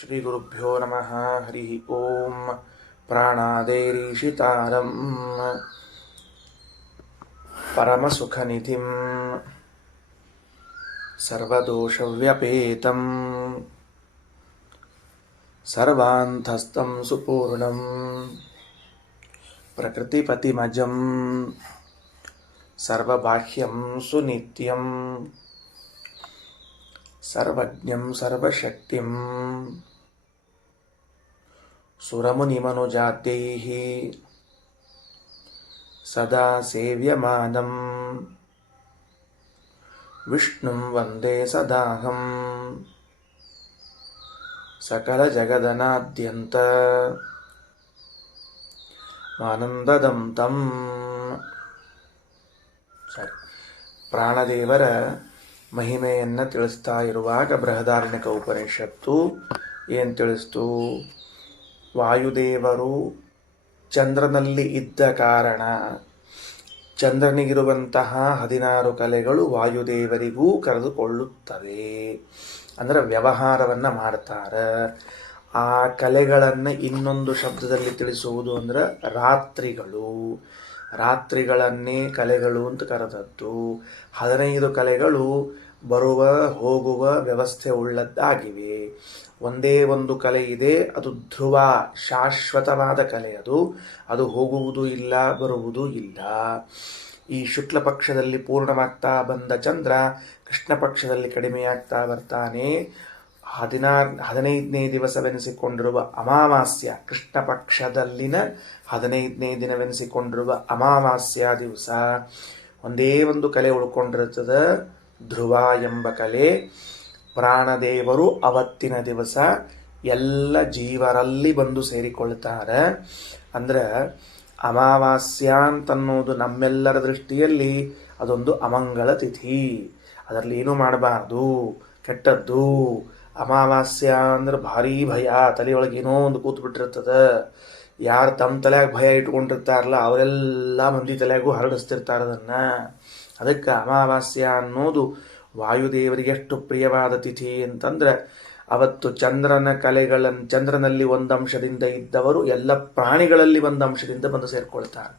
ಶ್ರೀಗುರುಭ್ಯೋ ನಮಃ. ಹರಿ ಓಂ. ಪ್ರಾಣಾದೇರೀಶಿತಾರಂ ಪರಮಸುಖನಿಧಿಂ ಸರ್ವದೋಷವ್ಯಪೇತಂ ಸರ್ವಾಂತಸ್ಥಂ ಸುಪೂರ್ಣಂ ಪ್ರಕೃತಿಪತಿಮಜಂ ಸರ್ವಬಾಹ್ಯಂ ಸುನಿತ್ಯಂ ಸರ್ವಜ್ಞಂ ಸರ್ವಶಕ್ತಿಂ ಸುರಮುನಿಮನುಜಾದ್ಯೈಃ ಸದಾ ಸೇವ್ಯಮಾನಂ ವಿಷ್ಣುಂ ವಂದೇ ಸದಾಹಂ ಸಕಲಜಗದನಾದ್ಯಂತ ಆನಂದದಂ ತಂ. ಪ್ರಾಣದೇವರ ಮಹಿಮೆಯನ್ನು ತಿಳಿಸ್ತಾ ಇರುವಾಗ ಬೃಹದಾರಣ್ಯಕ ಉಪನಿಷತ್ತು ಏನು ತಿಳಿಸ್ತು? ವಾಯುದೇವರು ಚಂದ್ರನಲ್ಲಿ ಇದ್ದ ಕಾರಣ ಚಂದ್ರನಿಗಿರುವಂತಹ 16 ಕಲೆಗಳು ವಾಯುದೇವರಿಗೂ ಕರೆದುಕೊಳ್ಳುತ್ತವೆ. ಅಂದರೆ ವ್ಯವಹಾರವನ್ನು ಮಾಡ್ತಾರೆ. ಆ ಕಲೆಗಳನ್ನು ಇನ್ನೊಂದು ಶಬ್ದದಲ್ಲಿ ತಿಳಿಸುವುದು ಅಂದರೆ ರಾತ್ರಿಗಳು. ರಾತ್ರಿಗಳನ್ನೇ ಕಲೆಗಳು ಅಂತ ಕರೆದದ್ದು. 15 ಕಲೆಗಳು ಬರುವ ಹೋಗುವ ವ್ಯವಸ್ಥೆ ಉಳ್ಳದ್ದಾಗಿವೆ. ಒಂದೇ ಒಂದು ಕಲೆ ಇದೆ, ಅದು ಧ್ರುವ, ಶಾಶ್ವತವಾದ ಕಲೆ. ಅದು ಹೋಗುವುದೂ ಇಲ್ಲ, ಬರುವುದೂ ಇಲ್ಲ. ಈ ಶುಕ್ಲ ಪಕ್ಷದಲ್ಲಿ ಪೂರ್ಣವಾಗ್ತಾ ಬಂದ ಚಂದ್ರ ಕೃಷ್ಣ ಪಕ್ಷದಲ್ಲಿ ಕಡಿಮೆಯಾಗ್ತಾ ಬರ್ತಾನೆ. 15ನೇ ದಿವಸವೆನಿಸಿಕೊಂಡಿರುವ ಅಮಾವಾಸ್ಯ, ಕೃಷ್ಣ ಪಕ್ಷದಲ್ಲಿನ 15ನೇ ದಿನವೆನಿಸಿಕೊಂಡಿರುವ ಅಮಾವಾಸ್ಯ ದಿವಸ ಒಂದೇ ಒಂದು ಕಲೆ ಉಳ್ಕೊಂಡಿರ್ತದೆ, ಧ್ರುವ ಎಂಬ ಕಲೆ. ಪ್ರಾಣದೇವರು ಅವತ್ತಿನ ದಿವಸ ಎಲ್ಲ ಜೀವರಲ್ಲಿ ಬಂದು ಸೇರಿಕೊಳ್ತಾರೆ. ಅಂದ್ರೆ ಅಮಾವಾಸ್ಯ ಅಂತನ್ನೋದು ನಮ್ಮೆಲ್ಲರ ದೃಷ್ಟಿಯಲ್ಲಿ ಅದೊಂದು ಅಮಂಗಳ ತಿಥಿ. ಅದರಲ್ಲಿ ಏನೂ ಮಾಡಬಾರ್ದು, ಕೆಟ್ಟದ್ದು. ಅಮಾವಾಸ್ಯ ಅಂದ್ರೆ ಭಾರೀ ಭಯ, ತಲೆಯೊಳಗೆ ಏನೋ ಒಂದು ಕೂತು ಬಿಟ್ಟಿರ್ತದೆ. ಯಾರು ತಮ್ಮ ತಲೆಯಾಗ ಭಯ ಇಟ್ಕೊಂಡಿರ್ತಾರಲ್ಲ ಅವರೆಲ್ಲ ಮಂದಿ ತಲೆಯಾಗೂ ಹರಡಿಸ್ತಿರ್ತಾರೆ ಅದನ್ನು. ಅದಕ್ಕೆ ಅಮಾವಾಸ್ಯ ಅನ್ನೋದು ವಾಯುದೇವರಿಗೆ ಎಷ್ಟು ಪ್ರಿಯವಾದ ತಿಥಿ ಅಂತಂದ್ರೆ ಅವತ್ತು ಚಂದ್ರನಲ್ಲಿ ಒಂದು ಅಂಶದಿಂದ ಇದ್ದವರು ಎಲ್ಲ ಪ್ರಾಣಿಗಳಲ್ಲಿ ಒಂದು ಅಂಶದಿಂದ ಬಂದು ಸೇರ್ಕೊಳ್ತಾರೆ.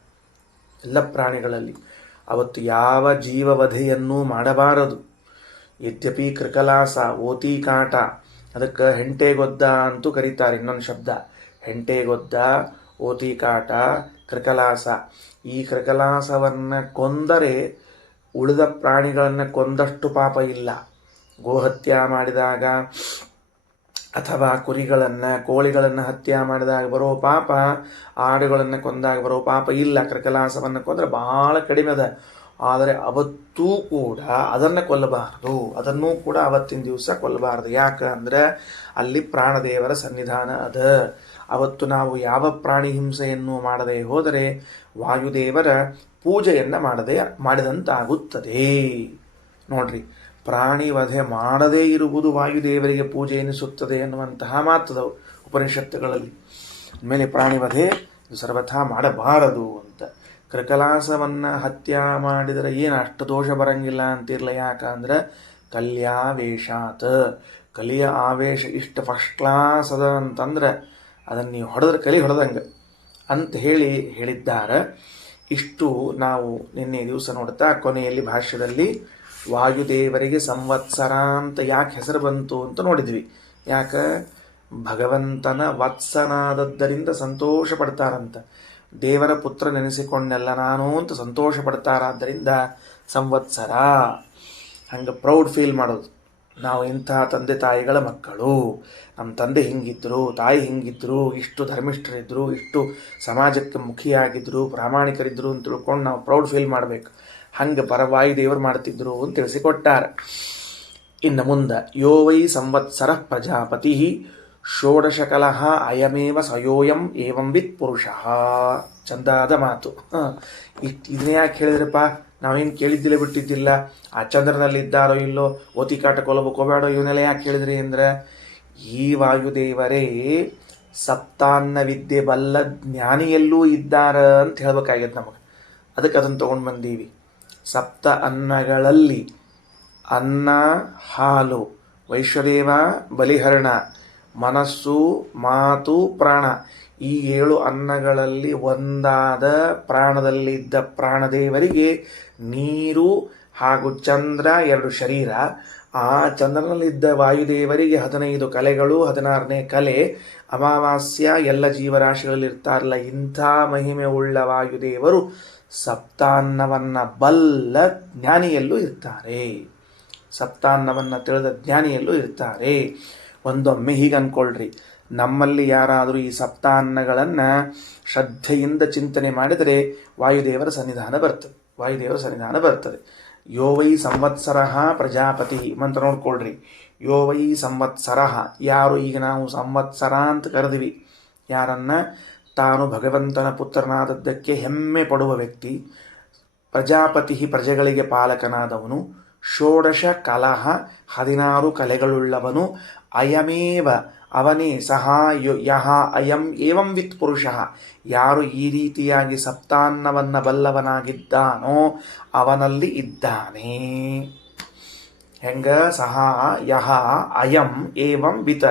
ಎಲ್ಲ ಪ್ರಾಣಿಗಳಲ್ಲಿ ಅವತ್ತು ಯಾವ ಜೀವವಧೆಯನ್ನೂ ಮಾಡಬಾರದು. ಯದ್ಯಪಿ ಕೃಕಲಾಸ, ಓತಿಕಾಟ, ಅದಕ್ಕೆ ಹೆಂಟೆಗೊದ್ದ ಅಂತೂ ಕರೀತಾರೆ. ಇನ್ನೊಂದು ಶಬ್ದ ಹೆಂಟೆಗೊದ್ದ, ಓತಿಕಾಟ, ಕೃಕಲಾಸ. ಈ ಕೃಕಲಾಸವನ್ನು ಕೊಂದರೆ ಉಳಿದ ಪ್ರಾಣಿಗಳನ್ನು ಕೊಂದಷ್ಟು ಪಾಪ ಇಲ್ಲ. ಗೋಹತ್ಯ ಮಾಡಿದಾಗ ಅಥವಾ ಕುರಿಗಳನ್ನು, ಕೋಳಿಗಳನ್ನು ಹತ್ಯೆ ಮಾಡಿದಾಗ ಬರೋ ಪಾಪ, ಆಡುಗಳನ್ನು ಕೊಂದಾಗ ಬರೋ ಪಾಪ ಇಲ್ಲ. ಕೃಕಲಾಸವನ್ನು ಕೊಂದರೆ ಬಹಳ ಕಡಿಮೆ ಅದ. ಆದರೆ ಅವತ್ತೂ ಕೂಡ ಅದನ್ನು ಕೊಲ್ಲಬಾರದು. ಅದನ್ನೂ ಕೂಡ ಅವತ್ತಿನ ದಿವಸ ಕೊಲ್ಲಬಾರದು. ಯಾಕಂದ್ರೆ ಅಲ್ಲಿ ಪ್ರಾಣದೇವರ ಸನ್ನಿಧಾನ ಅದ. ಅವತ್ತು ನಾವು ಯಾವ ಪ್ರಾಣಿ ಹಿಂಸೆಯನ್ನು ಮಾಡದೆ ಹೋದರೆ ವಾಯುದೇವರ ಪೂಜೆಯನ್ನು ಮಾಡಿದಂತಾಗುತ್ತದೆ. ನೋಡ್ರಿ, ಪ್ರಾಣಿ ವಧೆ ಮಾಡದೇ ಇರುವುದು ವಾಯುದೇವರಿಗೆ ಪೂಜೆ ಎನಿಸುತ್ತದೆ ಎನ್ನುವಂತಹ ಮಾತದವು ಉಪನಿಷತ್ತುಗಳಲ್ಲಿ. ಆಮೇಲೆ ಪ್ರಾಣಿ ವಧೆ ಸರ್ವಥಾ ಮಾಡಬಾರದು ಅಂತ. ಕೃಕಲಾಸವನ್ನು ಹತ್ಯೆ ಮಾಡಿದರೆ ಏನು ಅಷ್ಟು ದೋಷ ಬರಂಗಿಲ್ಲ ಅಂತಿರಲ್ಲ. ಯಾಕಂದ್ರೆ ಕಲ್ಯಾವೇಶಾತ್, ಕಲಿಯ ಆವೇಶ ಇಷ್ಟು ಫಸ್ಟ್ ಕ್ಲಾಸ್ ಅದ ಅಂತಂದ್ರೆ ಅದನ್ನು ನೀವು ಕಲಿ ಹೊಡೆದಂಗೆ ಅಂತ ಹೇಳಿದ್ದಾರೆ. ಇಷ್ಟು ನಾವು ನಿನ್ನೆ ದಿವಸ ನೋಡ್ತಾ ಕೊನೆಯಲ್ಲಿ ಭಾಷ್ಯದಲ್ಲಿ ವಾಯುದೇವರಿಗೆ ಸಂವತ್ಸರ ಅಂತ ಯಾಕೆ ಹೆಸರು ಬಂತು ಅಂತ ನೋಡಿದ್ವಿ. ಯಾಕೆ? ಭಗವಂತನ ವತ್ಸನಾದದ್ದರಿಂದ ಸಂತೋಷ ಪಡ್ತಾರಂತ. ದೇವರ ಪುತ್ರ ನೆನೆಸಿಕೊಂಡೆಲ್ಲ ನಾನು ಅಂತ ಸಂತೋಷ ಪಡ್ತಾರಾದ್ದರಿಂದ ಸಂವತ್ಸರ. ಹಂಗೆ ಪ್ರೌಡ್ ಫೀಲ್ ಮಾಡೋದು, ನಾವು ಇಂಥ ತಂದೆ ತಾಯಿಗಳ ಮಕ್ಕಳು, ನಮ್ಮ ತಂದೆ ಹಿಂಗಿದ್ರು, ತಾಯಿ ಹಿಂಗಿದ್ರು, ಇಷ್ಟು ಧರ್ಮಿಷ್ಠರಿದ್ರು, ಇಷ್ಟು ಸಮಾಜಕ್ಕೆ ಮುಖಿಯಾಗಿದ್ರು, ಪ್ರಾಮಾಣಿಕರಿದ್ರು ಅಂತ ತಿಳ್ಕೊಂಡು ನಾವು ಪ್ರೌಡ್ ಫೀಲ್ ಮಾಡಬೇಕು. ಹಂಗೆ ಪರವಾಯುದೇವರು ಮಾಡ್ತಿದ್ರು ಅಂತ ತಿಳಿಸಿಕೊಟ್ಟಾರೆ. ಇನ್ನು ಮುಂದೆ ಯೋ ವೈ ಸಂವತ್ಸರ ಪ್ರಜಾಪತಿ ಷೋಡಶಕಲಃ ಅಯಮೇವ ಸಯೋಯಂ ಏವಂ ವಿತ್ ಪುರುಷಃ. ಚಂದಾದ ಮಾತು. ಇದನ್ನೇ ಯಾಕೆ ಹೇಳಿದ್ರಪ್ಪ? ನಾವೇನು ಕೇಳಿದ್ದಿಲ್ಲ, ಬಿಟ್ಟಿದ್ದಿಲ್ಲ. ಆ ಚಂದ್ರನಲ್ಲಿದ್ದಾರೋ ಇಲ್ಲೋ, ಓತಿಕಾಟ ಕೊಲ್ಲಬೇಕು ಬೇಡೋ, ಇವನ್ನೆಲ್ಲ ಯಾಕೆ ಹೇಳಿದ್ರಿ ಅಂದ್ರೆ ಈ ವಾಯುದೇವರೇ ಸಪ್ತಾನ್ನ ವಿದ್ಯೆ ಬಲ್ಲ ಜ್ಞಾನಿಯಲ್ಲೂ ಇದ್ದಾರ ಅಂತ ಹೇಳ್ಬೇಕಾಗ್ಯದ ನಮಗೆ. ಅದಕ್ಕೆ ಅದನ್ನು ತೊಗೊಂಡು ಬಂದೀವಿ. ಸಪ್ತ ಅನ್ನಗಳಲ್ಲಿ ಅನ್ನ, ಹಾಲು, ವೈಶ್ವದೇವ, ಬಲಿಹರಣ, ಮನಸ್ಸು, ಮಾತು, ಪ್ರಾಣ ಈ 7 ಅನ್ನಗಳಲ್ಲಿ ಒಂದಾದ ಪ್ರಾಣದಲ್ಲಿದ್ದ ಪ್ರಾಣದೇವರಿಗೆ ನೀರು ಹಾಗೂ ಚಂದ್ರ 2 ಶರೀರ, ಆ ಚಂದ್ರನಲ್ಲಿದ್ದ ವಾಯುದೇವರಿಗೆ 15 ಕಲೆಗಳು, 16ನೇ ಕಲೆ ಅಮಾವಾಸ್ಯ. ಎಲ್ಲ ಜೀವರಾಶಿಗಳಲ್ಲಿರ್ತಾರಲ್ಲ ಇಂಥ ಮಹಿಮೆ ಉಳ್ಳ ವಾಯುದೇವರು ಸಪ್ತಾನ್ನವನ್ನ ಬಲ್ಲ ಜ್ಞಾನಿಯಲ್ಲೂ ಇರ್ತಾರೆ, ಸಪ್ತಾನ್ನವನ್ನ ತಿಳಿದ ಜ್ಞಾನಿಯಲ್ಲೂ ಇರ್ತಾರೆ. ಒಂದೊಮ್ಮೆ ಹೀಗೆ ಅನ್ಕೊಳ್ರಿ, ನಮ್ಮಲ್ಲಿ ಯಾರಾದರೂ ಈ ಸಪ್ತಾನ್ನಗಳನ್ನು ಶ್ರದ್ಧೆಯಿಂದ ಚಿಂತನೆ ಮಾಡಿದರೆ ವಾಯುದೇವರ ಸನ್ನಿಧಾನ ಬರ್ತದೆ, ವಾಯುದೇವರ ಸನ್ನಿಧಾನ ಬರ್ತದೆ. ಯೋ ವೈ ಸಂವತ್ಸರ ಪ್ರಜಾಪತಿ ಮಂತ್ರ ನೋಡ್ಕೊಳ್ರಿ. ಯೋ ವೈ ಸಂವತ್ಸರ, ಯಾರು ಈಗ ನಾವು ಸಂವತ್ಸರ ಅಂತ ಕರೆದಿವಿ, ಯಾರನ್ನ ತಾನು ಭಗವಂತನ ಪುತ್ರನಾದದ್ದಕ್ಕೆ ಹೆಮ್ಮೆ ಪಡುವ ವ್ಯಕ್ತಿ. ಪ್ರಜಾಪತಿ ಪ್ರಜೆಗಳಿಗೆ ಪಾಲಕನಾದವನು. ಷೋಡಶ ಕಲಹ 16 ಕಲೆಗಳುಳ್ಳವನು. ಅಯಮೇವ ಅವನೇ ಸಹ ಯಹ ಅಯಂ ಏವಂ ವಿತ್ ಪುರುಷ, ಯಾರು ಈ ರೀತಿಯಾಗಿ ಸಪ್ತಾನ್ನವನ್ನ ಬಲ್ಲವನಾಗಿದ್ದಾನೋ ಅವನಲ್ಲಿ ಇದ್ದಾನೆ. ಹೆಂಗ ಸಹ ಯಹ ಅಯಂ ಏವಂ ವಿತ್,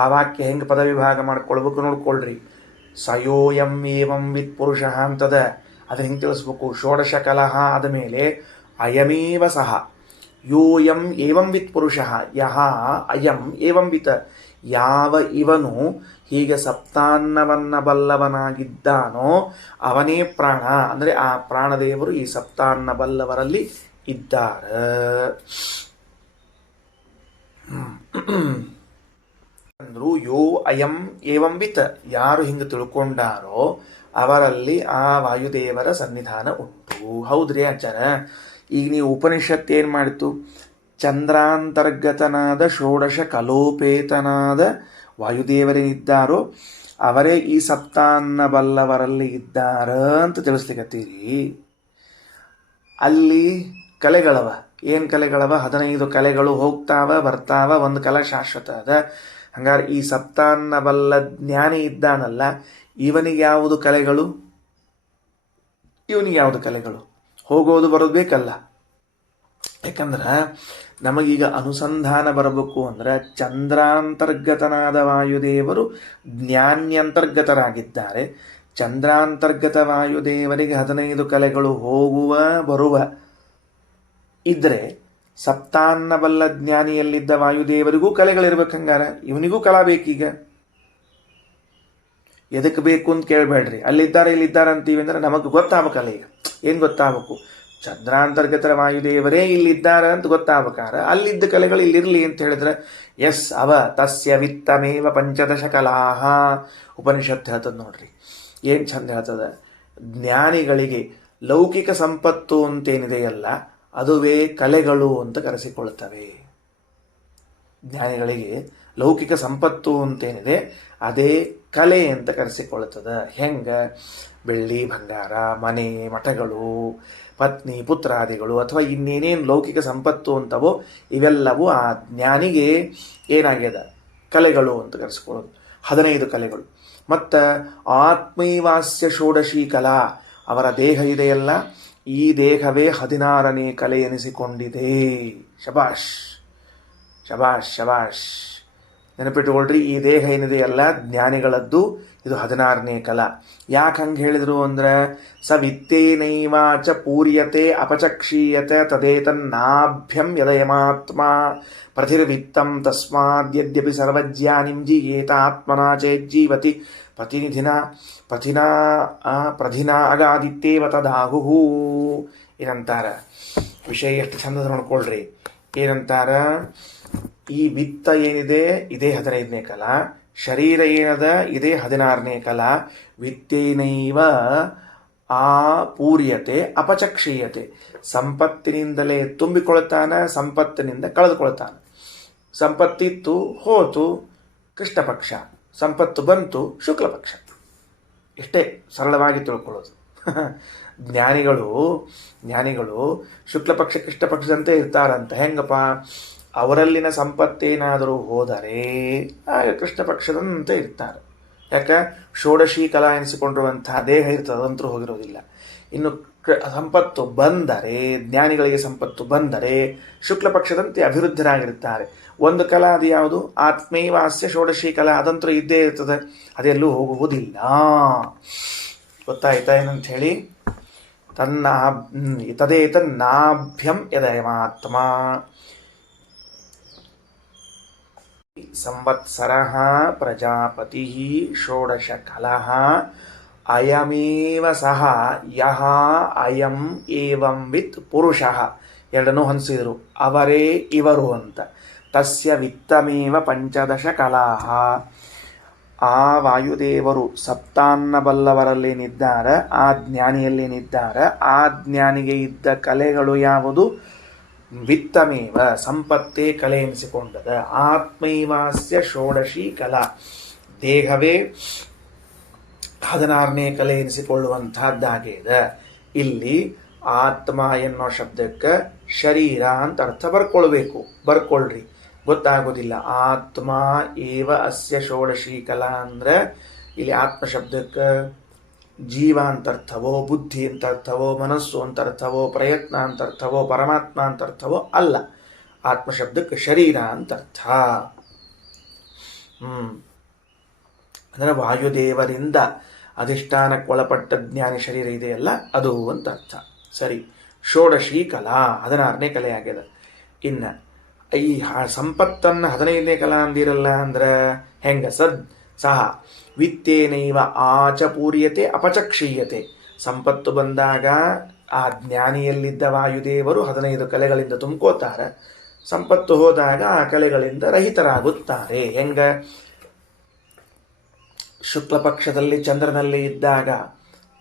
ಆ ವಾಕ್ಯ ಹೆಂಗೆ ಪದವಿಭಾಗ ಮಾಡ್ಕೊಳ್ಬೇಕು ನೋಡ್ಕೊಳ್ರಿ. ಸಯೋಯಂ ಏವಂ ವಿತ್ ಪುರುಷ ಅಂತದ, ಅದು ಹೆಂಗೆ ತಿಳಿಸ್ಬೇಕು? ಷೋಡಶ ಕಲಹ ಆದ ಮೇಲೆ ಅಯಮೇವ ಸಹ ಯೋಯಂ ಏವಂ ವಿತ್ ಪುರುಷ ಯಹ ಅಯಂ ಏವಂ ವಿತ್, ಯಾವ ಇವನು ಹೀಗೆ ಸಪ್ತಾನ್ನವನ್ನ ಬಲ್ಲವನಾಗಿದ್ದಾನೋ ಅವನೇ ಪ್ರಾಣ, ಅಂದರೆ ಆ ಪ್ರಾಣದೇವರು ಈ ಸಪ್ತಾನ್ನ ಬಲ್ಲವರಲ್ಲಿ ಇದ್ದಾರೆ. ಅಂದ್ರು ಯೋ ಅಯಂ ಏವಂ ವಿತ್, ಯಾರು ಹಿಂಗೆ ತಿಳ್ಕೊಂಡಾರೋ ಅವರಲ್ಲಿ ಆ ವಾಯುದೇವರ ಸನ್ನಿಧಾನ ಉಂಟು. ಹೌದ್ರಿ ಆಚಾರ, ಈಗ ನೀವು ಉಪನಿಷತ್ತು ಏನು ಮಾಡಿತು? ಚಂದ್ರಾಂತರ್ಗತನಾದ ಷೋಡಶ ಕಲೋಪೇತನಾದ ವಾಯುದೇವರೇನಿದ್ದಾರೋ ಅವರೇ ಈ ಸಪ್ತಾನ್ನ ಬಲ್ಲವರಲ್ಲಿ ಇದ್ದಾರ ಅಂತ ತಿಳಿಸ್ಲಿಕ್ಕತ್ತೀರಿ. ಅಲ್ಲಿ ಕಲೆಗಳವ, ಏನು ಕಲೆಗಳವ? 15 ಕಲೆಗಳು ಹೋಗ್ತಾವ ಬರ್ತಾವ, ಒಂದು ಕಲೆ ಶಾಶ್ವತ ಅದ. ಹಂಗಾರೆ ಈ ಸಪ್ತಾನ್ನ ಬಲ್ಲ ಜ್ಞಾನಿ ಇದ್ದಾನಲ್ಲ, ಇವನಿಗೆ ಯಾವುದು ಕಲೆಗಳು? ಇವನಿಗೆ ಯಾವುದು ಕಲೆಗಳು? ಹೋಗೋದು ಬರೋದು ಬೇಕಲ್ಲ. ಯಾಕಂದ್ರೆ ನಮಗೀಗ ಅನುಸಂಧಾನ ಬರಬೇಕು ಅಂದ್ರೆ ಚಂದ್ರಾಂತರ್ಗತನಾದ ವಾಯುದೇವರು ಜ್ಞಾನ್ಯಂತರ್ಗತರಾಗಿದ್ದಾರೆ. ಚಂದ್ರಾಂತರ್ಗತ ವಾಯುದೇವರಿಗೆ 15 ಕಲೆಗಳು ಹೋಗುವ ಬರುವ ಇದ್ರೆ ಸಪ್ತಾನ್ನ ಬಲ್ಲ ಜ್ಞಾನಿಯಲ್ಲಿದ್ದ ವಾಯುದೇವರಿಗೂ ಕಲೆಗಳಿರ್ಬೇಕು. ಹಂಗಾರ ಇವನಿಗೂ ಕಲಾ ಬೇಕೀಗ. ಎದಕ್ಕೆ ಬೇಕು ಅಂತ ಕೇಳಬೇಡ್ರಿ. ಅಲ್ಲಿದ್ದಾರೆ ಇಲ್ಲಿದ್ದಾರೆ ಅಂತೀವಿ ಅಂದ್ರೆ ನಮಗೆ ಗೊತ್ತಾಗಬೇಕಲ್ಲ. ಈಗ ಏನು ಗೊತ್ತಾಗಬೇಕು? ಚಂದ್ರಾಂತರ್ಗತ ವಾಯುದೇವರೇ ಇಲ್ಲಿದ್ದಾರೆ ಅಂತ ಗೊತ್ತಾಗಬೇಕಾರ ಅಲ್ಲಿದ್ದ ಕಲೆಗಳು ಇಲ್ಲಿರಲಿ ಅಂತ ಹೇಳಿದ್ರೆ ಎಸ್ ಅವ ತಸ್ಯ ವಿತ್ತಮೇವ ಪಂಚದಶ ಕಲಾಹ ಉಪನಿಷತ್ತು ಹೇಳ್ತದೆ ನೋಡ್ರಿ. ಏನು ಚಂದ ಹೇಳ್ತದ? ಜ್ಞಾನಿಗಳಿಗೆ ಲೌಕಿಕ ಸಂಪತ್ತು ಅಂತೇನಿದೆಯಲ್ಲ ಅದುವೇ ಕಲೆಗಳು ಅಂತ ಕರೆಸಿಕೊಳ್ತವೆ. ಜ್ಞಾನಿಗಳಿಗೆ ಲೌಕಿಕ ಸಂಪತ್ತು ಅಂತೇನಿದೆ ಅದೇ ಕಲೆ ಅಂತ ಕರೆಸಿಕೊಳ್ಳುತ್ತದೆ. ಹೆಂಗ? ಬೆಳ್ಳಿ ಬಂಗಾರ, ಮನೆ ಮಠಗಳು, ಪತ್ನಿ ಪುತ್ರಾದಿಗಳು ಅಥವಾ ಇನ್ನೇನೇನು ಲೌಕಿಕ ಸಂಪತ್ತು ಅಂತವೋ ಇವೆಲ್ಲವೂ ಆ ಜ್ಞಾನಿಗೆ ಏನಾಗ್ಯದ? ಕಲೆಗಳು ಅಂತ ಕರೆಸಿಕೊಳ್ಳೋದು. 15 ಕಲೆಗಳು. ಮತ್ತು ಆತ್ಮೈವಾಸ್ಯ ಷೋಡಶಿ ಕಲಾ, ಅವರ ದೇಹ ಇದೆಯಲ್ಲ ಈ ದೇಹವೇ 16ನೇ ಕಲೆ ಎನಿಸಿಕೊಂಡಿದೆ. ಶಬಾಷ್ ಶಬಾಷ್ ಶಬಾಷ್. ನೆನಪಿಟ್ಟುಕೊಳ್ರಿ, ಈ ದೇಹ ಏನಿದೆಯಲ್ಲ ಜ್ಞಾನಿಗಳದ್ದು ಇದು 16ನೇ ಕಲ. ಯಾಕೆ ಹಂಗೆ ಹೇಳಿದ್ರು ಅಂದ್ರೆ ಸವಿತ್ತೇನೈವಾಚ ಪೂರ್ಯತೆ ಅಪಚಕ್ಷೀಯತೆ ತದೇತನ್ನಾಭ್ಯಂ ಯದಯಮಾತ್ಮ ಪ್ರತಿರ್ವಿತ್ತಂ ತಸ್ಮಾದ್ಯದ್ಯಪಿ ಸರ್ವಜ್ಞಾನಿಂ ಜೀಯೇತ ಆತ್ಮನಾ ಚೇಜ್ಜೀವತಿ ಪ್ರಧಿನಾ ಅಗಾದಿತ್ತೇವ ತದಾಹುಹು. ಏನಂತಾರ? ವಿಷಯ ಎಷ್ಟು ಚಂದದ ನೋಡ್ಕೊಳ್ರಿ. ಏನಂತಾರ? ಈ ವಿತ್ತ ಏನಿದೆ ಇದೇ 15ನೇ ಕಲ, ಶರೀರ ಏನದ ಇದೇ 16ನೇ ಕಲ. ವಿತ್ತೇನೈವ ಆ ಪೂರ್ಯತೆ ಅಪಚಕ್ಷೀಯತೆ, ಸಂಪತ್ತಿನಿಂದಲೇ ತುಂಬಿಕೊಳ್ತಾನ, ಸಂಪತ್ತಿನಿಂದ ಕಳೆದುಕೊಳ್ತಾನ. ಸಂಪತ್ತಿತ್ತು ಹೋತು ಕೃಷ್ಣ ಪಕ್ಷ, ಸಂಪತ್ತು ಬಂತು ಶುಕ್ಲ ಪಕ್ಷ. ಇಷ್ಟೇ ಸರಳವಾಗಿ ತಿಳ್ಕೊಳ್ಳೋದು. ಜ್ಞಾನಿಗಳು ಶುಕ್ಲ ಪಕ್ಷ ಕೃಷ್ಣ ಪಕ್ಷದಂತೆ ಇರ್ತಾರಂತ. ಹೆಂಗಪ್ಪ? ಅವರಲ್ಲಿನ ಸಂಪತ್ತೇನಾದರೂ ಹೋದರೆ ಆಗ ಕೃಷ್ಣ ಪಕ್ಷದಂತೆ ಇರ್ತಾರೆ. ಯಾಕೆ? ಷೋಡಶಿ ಕಲಾ ಎನಿಸಿಕೊಂಡಿರುವಂತಹ ದೇಹ ಇರ್ತದೆ, ಅದಂತರೂ ಹೋಗಿರೋದಿಲ್ಲ. ಇನ್ನು ಸಂಪತ್ತು ಬಂದರೆ, ಜ್ಞಾನಿಗಳಿಗೆ ಸಂಪತ್ತು ಬಂದರೆ ಶುಕ್ಲ ಪಕ್ಷದಂತೆ ಅಭಿವೃದ್ಧರಾಗಿರ್ತಾರೆ. ಒಂದು ಕಲಾ ಅದು ಯಾವುದು? ಆತ್ಮೈವಾಸ್ಯ ಷೋಡಶಿ ಕಲಾ, ಅದಂತೂ ಇದ್ದೇ ಇರ್ತದೆ, ಅದೆಲ್ಲೂ ಹೋಗುವುದಿಲ್ಲ. ಗೊತ್ತಾಯ್ತಾ ಏನಂತ ಹೇಳಿ? ತದೇತನ್ನಾಭ್ಯಂ ಯದಯಮಾತ್ಮ ಸಂವತ್ಸರಃ ಪ್ರಜಾಪತಿಃ ಷೋಡಶ ಕಲಃ ಅಯಮೇವ ಸಹ ಯಹ ಅಯಂ ಏವಂ ವಿತ್ ಪುರುಷಃ, ಎರಡನ್ನೂ ಹೊಂದಿಸಿದರು, ಅವರೇ ಇವರು ಅಂತ. ತಸ್ಯ ವಿತ್ತಮೇವ ಪಂಚದಶ ಕಲಾಃ, ಆ ವಾಯುದೇವರು ಸಪ್ತಾನ್ನ ಬಲ್ಲವರಲ್ಲೇನಿದ್ದಾರೆ, ಆ ಜ್ಞಾನಿಯಲ್ಲೇನಿದ್ದಾರೆ, ಆ ಜ್ಞಾನಿಗೆ ಇದ್ದ ಕಲೆಗಳು ಯಾವುದು? ವಿತ್ತಮೇವ, ಸಂಪತ್ತೇ ಕಲೆ ಎನಿಸಿಕೊಂಡದ. ಆತ್ಮೈವಾಸ್ಯ ಷೋಡಶಿ ಕಲಾ, ದೇಹವೇ 16ನೇ ಕಲೆ ಎನಿಸಿಕೊಳ್ಳುವಂತಹದ್ದಾಗಿದೆ. ಇಲ್ಲಿ ಆತ್ಮ ಎನ್ನೋ ಶಬ್ದಕ್ಕೆ ಶರೀರ ಅಂತ ಅರ್ಥ ಬರ್ಕೊಳ್ರಿ, ಗೊತ್ತಾಗೋದಿಲ್ಲ. ಆತ್ಮ ಏವ ಅಸ್ಯ ಷೋಡಶಿ ಕಲಾ ಅಂದ್ರೆ ಇಲ್ಲಿ ಆತ್ಮ ಶಬ್ದಕ್ಕೆ ಜೀವ ಅಂತ ಅರ್ಥವೋ, ಬುದ್ಧಿ ಅಂತ ಅರ್ಥವೋ, ಮನಸ್ಸು ಅಂತ ಅರ್ಥವೋ, ಪ್ರಯತ್ನ ಅಂತ ಅರ್ಥವೋ, ಪರಮಾತ್ಮ ಅಂತ ಅರ್ಥವೋ ಅಲ್ಲ. ಆತ್ಮ ಶಬ್ದಕ್ಕೆ ಶರೀರ ಅಂತ ಅರ್ಥ. ಅಂದರೆ ವಾಯುದೇವರಿಂದ ಅಧಿಷ್ಠಾನಕ್ಕೆ ಒಳಪಟ್ಟ ಜ್ಞಾನಿ ಶರೀರ ಇದೆಯಲ್ಲ, ಅದು ಅಂತ ಅರ್ಥ. ಸರಿ, ಷೋಡಶಿ ಕಲಾ 16ನೇ ಕಲೆ ಆಗ್ಯದ. ಇನ್ನು ಈ ಸಂಪತ್ತನ್ನು 15ನೇ ಕಲಾ ಅಂದಿರಲ್ಲ ಅಂದ್ರೆ ಹೆಂಗ? ಸಹ ವಿತ್ತೇನೈವ ಆಚಪೂರ್ಯತೆ ಅಪಚಕ್ಷೀಯತೆ. ಸಂಪತ್ತು ಬಂದಾಗ ಆ ಜ್ಞಾನಿಯಲ್ಲಿದ್ದ ವಾಯುದೇವರು 15 ಕಲೆಗಳಿಂದ ತುಂಬ್ಕೋತಾರೆ, ಸಂಪತ್ತು ಹೋದಾಗ ಆ ಕಲೆಗಳಿಂದ ರಹಿತರಾಗುತ್ತಾರೆ. ಹೆಂಗ? ಶುಕ್ಲ ಪಕ್ಷದಲ್ಲಿ ಚಂದ್ರನಲ್ಲಿ ಇದ್ದಾಗ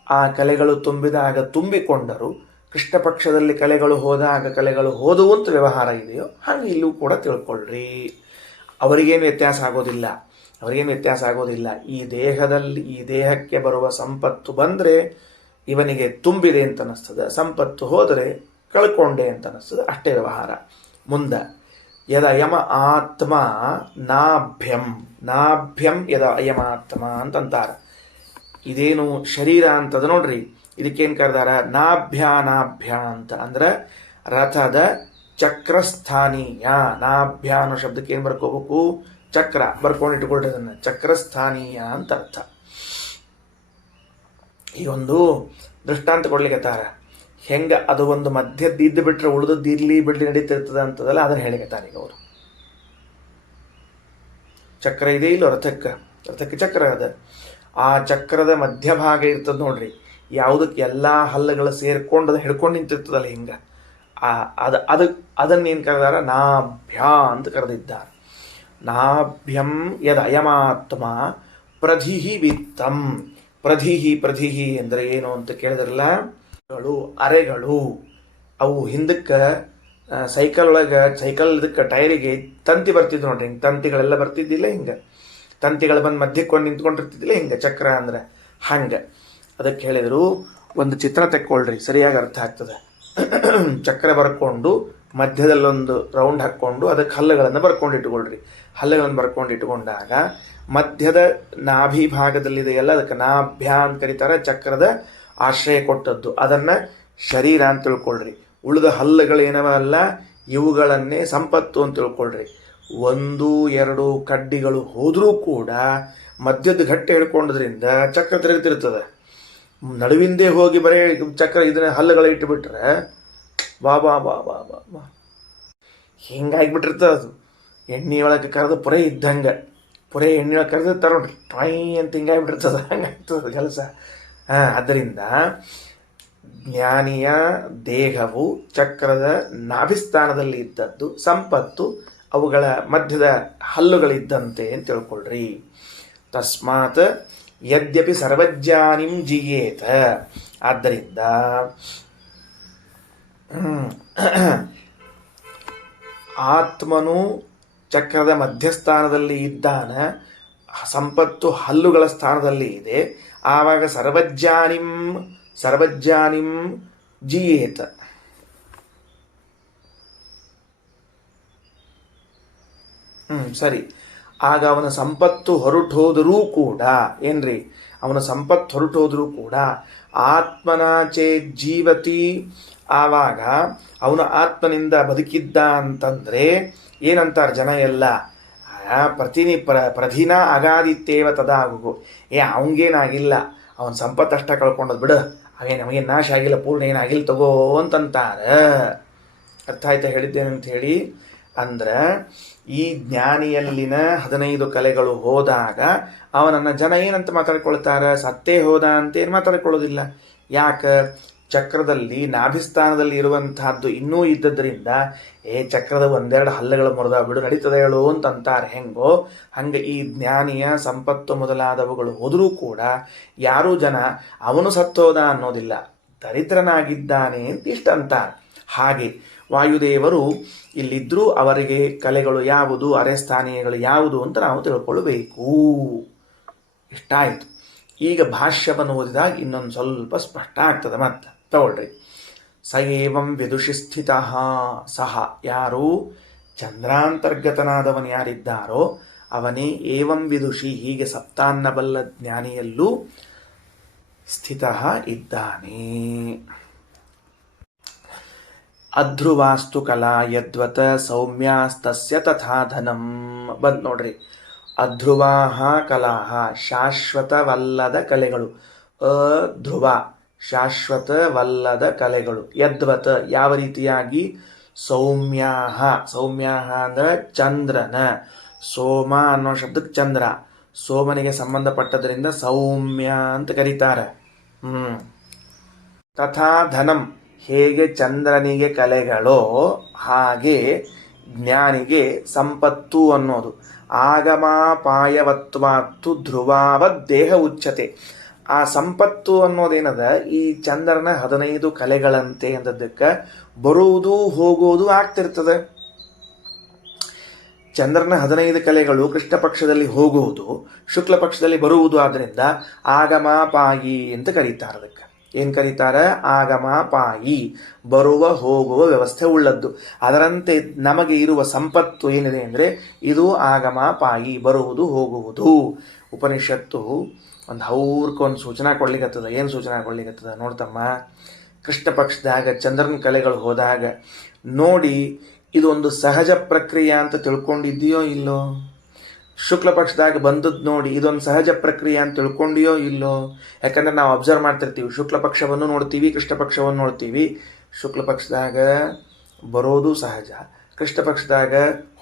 ಆ ಕಲೆಗಳು ತುಂಬಿದಾಗ ತುಂಬಿಕೊಂಡರು, ಕೃಷ್ಣ ಪಕ್ಷದಲ್ಲಿ ಕಲೆಗಳು ಹೋದಾಗ ಕಲೆಗಳು ಹೋದುವಂತ ವ್ಯವಹಾರ ಇದೆಯೋ ಹಾಗೆ ಇಲ್ಲೂ ಕೂಡ ತಿಳ್ಕೊಳ್ರಿ. ಅವರಿಗೇನು ವ್ಯತ್ಯಾಸ ಆಗೋದಿಲ್ಲ. ಈ ದೇಹಕ್ಕೆ ಬರುವ ಸಂಪತ್ತು ಬಂದರೆ ಇವನಿಗೆ ತುಂಬಿದೆ ಅಂತ ಅನ್ನಿಸ್ತದೆ, ಸಂಪತ್ತು ಹೋದರೆ ಕಳ್ಕೊಂಡೆ ಅಂತ ಅನ್ನಿಸ್ತದೆ, ಅಷ್ಟೇ ವ್ಯವಹಾರ. ಮುಂದೆ ಯದ ಅಯಮ ಆತ್ಮ ನಾಭ್ಯಂ ಯದ ಅಯಮಾತ್ಮ ಅಂತಂತಾರ. ಇದೇನು ಶರೀರ ಅಂತದ ನೋಡ್ರಿ, ಇದಕ್ಕೇನು ಕರೆದಾರ? ನಾಭ್ಯ ಅಂತ ಅಂದ್ರೆ ರಥದ ಚಕ್ರಸ್ಥಾನೀಯ. ನಾಭ್ಯ ಅನ್ನೋ ಶಬ್ದಕ್ಕೆ ಏನು ಬರ್ಕೋಬೇಕು? ಚಕ್ರ ಬರ್ಕೊಂಡಿಟ್ಕೊಳ್ರಿ, ಅದನ್ನು ಚಕ್ರಸ್ಥಾನೀಯ ಅಂತ ಅರ್ಥ. ಈ ಒಂದು ದೃಷ್ಟಾಂತ ಕೊಡ್ಲಿಕ್ಕತ್ತಾರ. ಹೆಂಗ ಅದು ಒಂದು ಮಧ್ಯದ್ದು ಇದ್ದು ಬಿಟ್ರೆ ಉಳಿದದ್ದು ಇರ್ಲಿ ಬಿಡ್ಲಿ ನಡೀತಿರ್ತದ ಅಂತದಲ್ಲ, ಅದನ್ನ ಹೇಳಿಕತ್ತಾರ ಈಗ ಅವರು. ಚಕ್ರ ಇದೆ ಇಲ್ಲೋ ರಥಕ್ಕೆ ಚಕ್ರ ಅದ. ಆ ಚಕ್ರದ ಮಧ್ಯಭಾಗ ಇರ್ತದ ನೋಡ್ರಿ, ಯಾವುದಕ್ಕೆ ಎಲ್ಲಾ ಹಲ್ಲುಗಳು ಸೇರ್ಕೊಂಡು ಅದು ಹಿಡ್ಕೊಂಡು ನಿಂತಿರ್ತದಲ್ಲ ಹಿಂಗ, ಅದನ್ನೇನು ಕರೆದಾರ? ನಾಭ್ಯ ಅಂತ ಕರೆದಿದ್ದಾರೆ. ನಾಭ್ಯಂ ಯದ ಅಯಮಾತ್ಮ ಪ್ರಧಿಹಿ ವಿತ್ತಂ. ಪ್ರಧಿಹಿ ಅಂದ್ರೆ ಏನು ಅಂತ ಕೇಳಿದ್ರಲ್ಲ, ಅರೆಗಳು ಅವು ಹಿಂದಕ್ಕೆ ಸೈಕಲ್ ಇದಕ್ಕೆ ಟೈರಿಗೆ ತಂತಿ ಬರ್ತಿದ್ವು ನೋಡ್ರಿ, ಹಿಂಗೆ ತಂತಿಗಳೆಲ್ಲ ಬರ್ತಿದ್ದಿಲ್ಲ, ಹಿಂಗೆ ತಂತಿಗಳು ಬಂದು ಮಧ್ಯಕ್ಕೆ ನಿಂತ್ಕೊಂಡಿರ್ತಿದ್ದಿಲ್ಲ, ಹಿಂಗೆ ಚಕ್ರ ಅಂದ್ರೆ ಹಂಗೆ. ಅದಕ್ಕೆ ಹೇಳಿದ್ರು, ಒಂದು ಚಿತ್ರ ತೆಕ್ಕೊಳ್ರಿ, ಸರಿಯಾಗಿ ಅರ್ಥ ಆಗ್ತದೆ. ಚಕ್ರ ಬರ್ಕೊಂಡು ಮಧ್ಯದಲ್ಲೊಂದು ರೌಂಡ್ ಹಾಕ್ಕೊಂಡು ಅದಕ್ಕೆ ಹಲ್ಲುಗಳನ್ನು ಬರ್ಕೊಂಡಿಟ್ಕೊಳ್ರಿ. ಹಲ್ಲುಗಳನ್ನು ಬರ್ಕೊಂಡಿಟ್ಕೊಂಡಾಗ ಮಧ್ಯದ ನಾಭಿ ಭಾಗದಲ್ಲಿದೆಯಲ್ಲ, ಅದಕ್ಕೆ ನಾಭ್ಯ ಅಂತ ಕರೀತಾರೆ, ಚಕ್ರದ ಆಶ್ರಯ ಕೊಟ್ಟದ್ದು. ಅದನ್ನ ಶರೀರ ಅಂತ ತಿಳ್ಕೊಳ್ರಿ. ಉಳಿದ ಹಲ್ಲುಗಳೇನವಲ್ಲ, ಇವುಗಳನ್ನೇ ಸಂಪತ್ತು ಅಂತ ತಿಳ್ಕೊಳ್ರಿ. 1-2 ಕಡ್ಡಿಗಳು ಹೋದ್ರೂ ಕೂಡ ಮಧ್ಯದ ಗಟ್ಟಿ ಹಿಡ್ಕೊಂಡದ್ರಿಂದ ಚಕ್ರ ತಿರುಗ್ತಿರ್ತದೆ. ನಡುವಿಂದೇ ಹೋಗಿ ಬರೀ ಚಕ್ರ ಇದನ್ನ ಹಲ್ಲುಗಳ ಇಟ್ಟುಬಿಟ್ರೆ ಬಾ ಹಿಂಗಾಗಿಬಿಟ್ಟಿರ್ತದೆ. ಅದು ಎಣ್ಣೆಯೊಳಗೆ ಕರೆದು ಪುರೇ ಎಣ್ಣೆಯೊಳಗೆ ಕರೆದಿರ್ತಾರೆ ನೋಡ್ರಿ, ಟ್ರೈ ಅಂತ ಹಿಂಗಾಗಿಬಿಟ್ಟಿರ್ತದೆ, ಹಂಗಾಗ್ತದೆ ಕೆಲಸ. ಆದ್ದರಿಂದ ಜ್ಞಾನಿಯ ದೇಹವು ಚಕ್ರದ ನಾಭಿಸ್ಥಾನದಲ್ಲಿ ಇದ್ದದ್ದು, ಸಂಪತ್ತು ಅವುಗಳ ಮಧ್ಯದ ಹಲ್ಲುಗಳಿದ್ದಂತೆ ಅಂತ ತಿಳ್ಕೊಳ್ರಿ. ತಸ್ಮಾತ್ ಯದ್ಯಪಿ ಸರ್ವಜ್ಞಾನಿಂ ಜಿಯೇತ. ಆದ್ದರಿಂದ ಆತ್ಮನು ಚಕ್ರದ ಮಧ್ಯಸ್ಥಾನದಲ್ಲಿ ಇದ್ದಾನ, ಸಂಪತ್ತು ಹಲ್ಲುಗಳ ಸ್ಥಾನದಲ್ಲಿ ಇದೆ. ಆವಾಗ ಸರ್ವಜ್ಞಾನಿಂ ಜಿಯೇತ. ಸರಿ. ಆಗ ಅವನ ಸಂಪತ್ತು ಹೊರಟೋದರೂ ಕೂಡ ಏನ್ರಿ, ಅವನ ಸಂಪತ್ತು ಹೊರಟೋದ್ರೂ ಕೂಡ ಆತ್ಮನಾಚೆ ಜೀವತಿ. ಆವಾಗ ಅವನ ಆತ್ಮನಿಂದ ಬದುಕಿದ್ದ ಅಂತಂದ್ರೆ ಏನಂತಾರೆ ಜನ ಎಲ್ಲ, ಪ್ರಧಿನ ಅಗಾದಿತ್ತೇವ ತದಾಗುಗು, ಅವಂಗೇನಾಗಿಲ್ಲ, ಅವನ ಸಂಪತ್ತಷ್ಟ ಕಳ್ಕೊಂಡದ್ ಬಿಡು, ನಮಗೇನು ನಾಶ ಆಗಿಲ್ಲ, ಪೂರ್ಣ ಏನಾಗಿಲ್ಲ ತಗೋ ಅಂತಂತಾರ. ಅರ್ಥ ಆಯ್ತಾ ಹೇಳಿದ್ದೇನಂತ ಹೇಳಿ? ಅಂದ್ರೆ ಈ ಜ್ಞಾನಿಯಲ್ಲಿನ 15 ಕಲೆಗಳು ಹೋದಾಗ ಅವನನ್ನ ಜನ ಏನಂತ ಮಾತಾಡ್ಕೊಳ್ತಾರ? ಸತ್ತೇ ಹೋದ ಅಂತೇನು ಮಾತಾಡ್ಕೊಳ್ಳೋದಿಲ್ಲ. ಯಾಕೆ? ಚಕ್ರದಲ್ಲಿ ನಾಭಿಸ್ಥಾನದಲ್ಲಿ ಇರುವಂತಹದ್ದು ಇನ್ನೂ ಇದ್ದದ್ರಿಂದ ಚಕ್ರದ ಒಂದೆರಡು ಹಲ್ಲುಗಳು ಮುರಿದ ಬಿಡು, ನಡೀತದೆ ಹೇಳು ಅಂತಂತಾರೆ. ಹೆಂಗೋ ಹಂಗೆ ಈ ಜ್ಞಾನಿಯ ಸಂಪತ್ತು ಮೊದಲಾದವುಗಳು ಹೋದರೂ ಕೂಡ ಯಾರೂ ಜನ ಅವನು ಸತ್ತೋದ ಅನ್ನೋದಿಲ್ಲ, ದರಿದ್ರನಾಗಿದ್ದಾನೆ ಅಂತ ಇಷ್ಟಂತಾರೆ. ಹಾಗೆ ವಾಯುದೇವರು ಇಲ್ಲಿದ್ರೂ ಅವರಿಗೆ ಕಲೆಗಳು ಯಾವುದು, ಅರೆಸ್ಥಾನೀಯಗಳು ಯಾವುದು ಅಂತ ನಾವು ತಿಳ್ಕೊಳ್ಬೇಕು. ಇಷ್ಟ ಆಯಿತು. ಈಗ ಭಾಷ್ಯವನ್ನು ಓದಿದಾಗ ಇನ್ನೊಂದು ಸ್ವಲ್ಪ ಸ್ಪಷ್ಟ ಆಗ್ತದೆ. ಮತ್ತೆ ತಗೊಳ್ರಿ. ಸ ಏವಂ ವಿದುಷಿ ಸ್ಥಿತ ಸಹ, ಯಾರು ಚಂದ್ರಾಂತರ್ಗತನಾದವನು ಯಾರಿದ್ದಾರೋ ಅವನೇ ಏವಂ ವಿದುಷಿ, ಹೀಗೆ ಸಪ್ತಾನ್ನಬಲ್ಲ ಜ್ಞಾನಿಯಲ್ಲೂ ಸ್ಥಿತ ಇದ್ದಾನೆ. ಅಧ್ರುವಾಸ್ತು ಕಲಾ ಯದ್ವತ ಸೌಮ್ಯಾಸ್ತಸ್ಯ ತಥಾ ಧನಂ. ಬಂದ್ ನೋಡ್ರಿ. ಅಧ್ರುವಾಹ ಕಲಾಹ, ಶಾಶ್ವತವಲ್ಲದ ಕಲೆಗಳು. ಅಧ್ರುವ ಶಾಶ್ವತವಲ್ಲದ ಕಲೆಗಳು. ಯದ್ವತ ಯಾವ ರೀತಿಯಾಗಿ? ಸೌಮ್ಯಾಹ, ಸೌಮ್ಯಾಹ ಅಂದ್ರೆ ಚಂದ್ರನ, ಸೋಮ ಅನ್ನೋ ಶಬ್ದಕ್ಕೆ ಚಂದ್ರ, ಸೋಮನಿಗೆ ಸಂಬಂಧಪಟ್ಟದ್ರಿಂದ ಸೌಮ್ಯ ಅಂತ ಕರೀತಾರೆ. ತಥಾ ಧನಂ, ಹೇಗೆ ಚಂದ್ರನಿಗೆ ಕಲೆಗಳೋ ಹಾಗೆ ಜ್ಞಾನಿಗೆ ಸಂಪತ್ತು ಅನ್ನೋದು. ಆಗಮಾಪಾಯವತ್ವಾತ್ತು ಧ್ರುವಾವತ್ ದೇಹ ಉಚ್ಯತೆ. ಆ ಸಂಪತ್ತು ಅನ್ನೋದೇನದ ಈ ಚಂದ್ರನ 15 ಕಲೆಗಳಂತೆ ಅಂದದ್ದಕ್ಕೆ ಬರುವುದು ಹೋಗುವುದು ಆಗ್ತಿರ್ತದೆ. ಚಂದ್ರನ 15 ಕಲೆಗಳು ಕೃಷ್ಣ ಪಕ್ಷದಲ್ಲಿ ಹೋಗುವುದು, ಶುಕ್ಲ ಪಕ್ಷದಲ್ಲಿ ಬರುವುದು. ಆದ್ರಿಂದ ಆಗಮಾಪಾಯಿ ಅಂತ ಕರೀತಾರೆ. ಅದಕ್ಕೆ ಏನ್ ಕರೀತಾರೆ? ಆಗಮಾಪಾಯಿ, ಬರುವ ಹೋಗುವ ವ್ಯವಸ್ಥೆ ಉಳ್ಳದ್ದು. ಅದರಂತೆ ನಮಗೆ ಇರುವ ಸಂಪತ್ತು ಏನಿದೆ ಅಂದ್ರೆ ಇದು ಆಗಮಾಪಾಯಿ, ಬರುವುದು ಹೋಗುವುದು. ಉಪನಿಷತ್ತು ಒಂದು ಹೌರ್ಕೊಂದು ಸೂಚನಾ ಕೊಡ್ಲಿಕ್ಕತ್ತದ. ಏನು ಸೂಚನಾ ಕೊಡ್ಲಿಕ್ಕತ್ತದ ನೋಡ್ತಮ್ಮ? ಕೃಷ್ಣ ಪಕ್ಷದಾಗ ಚಂದ್ರನ ಕಲೆಗಳು ಹೋದಾಗ ನೋಡಿ, ಇದು ಒಂದು ಸಹಜ ಪ್ರಕ್ರಿಯೆ ಅಂತ ತಿಳ್ಕೊಂಡಿದ್ದೀಯೋ ಇಲ್ಲೋ? ಶುಕ್ಲ ಪಕ್ಷದಾಗ ಬಂದದ್ದು ನೋಡಿ ಇದೊಂದು ಸಹಜ ಪ್ರಕ್ರಿಯೆ ಅಂತ ತಿಳ್ಕೊಂಡಿಯೋ ಇಲ್ಲೋ? ಯಾಕಂದ್ರೆ ನಾವು ಅಬ್ಸರ್ವ್ ಮಾಡ್ತಿರ್ತೀವಿ, ಶುಕ್ಲ ಪಕ್ಷವನ್ನು ನೋಡ್ತೀವಿ, ಕೃಷ್ಣ ಪಕ್ಷವನ್ನು ನೋಡ್ತೀವಿ. ಶುಕ್ಲ ಪಕ್ಷದಾಗ ಬರೋದು ಸಹಜ, ಕೃಷ್ಣ ಪಕ್ಷದಾಗ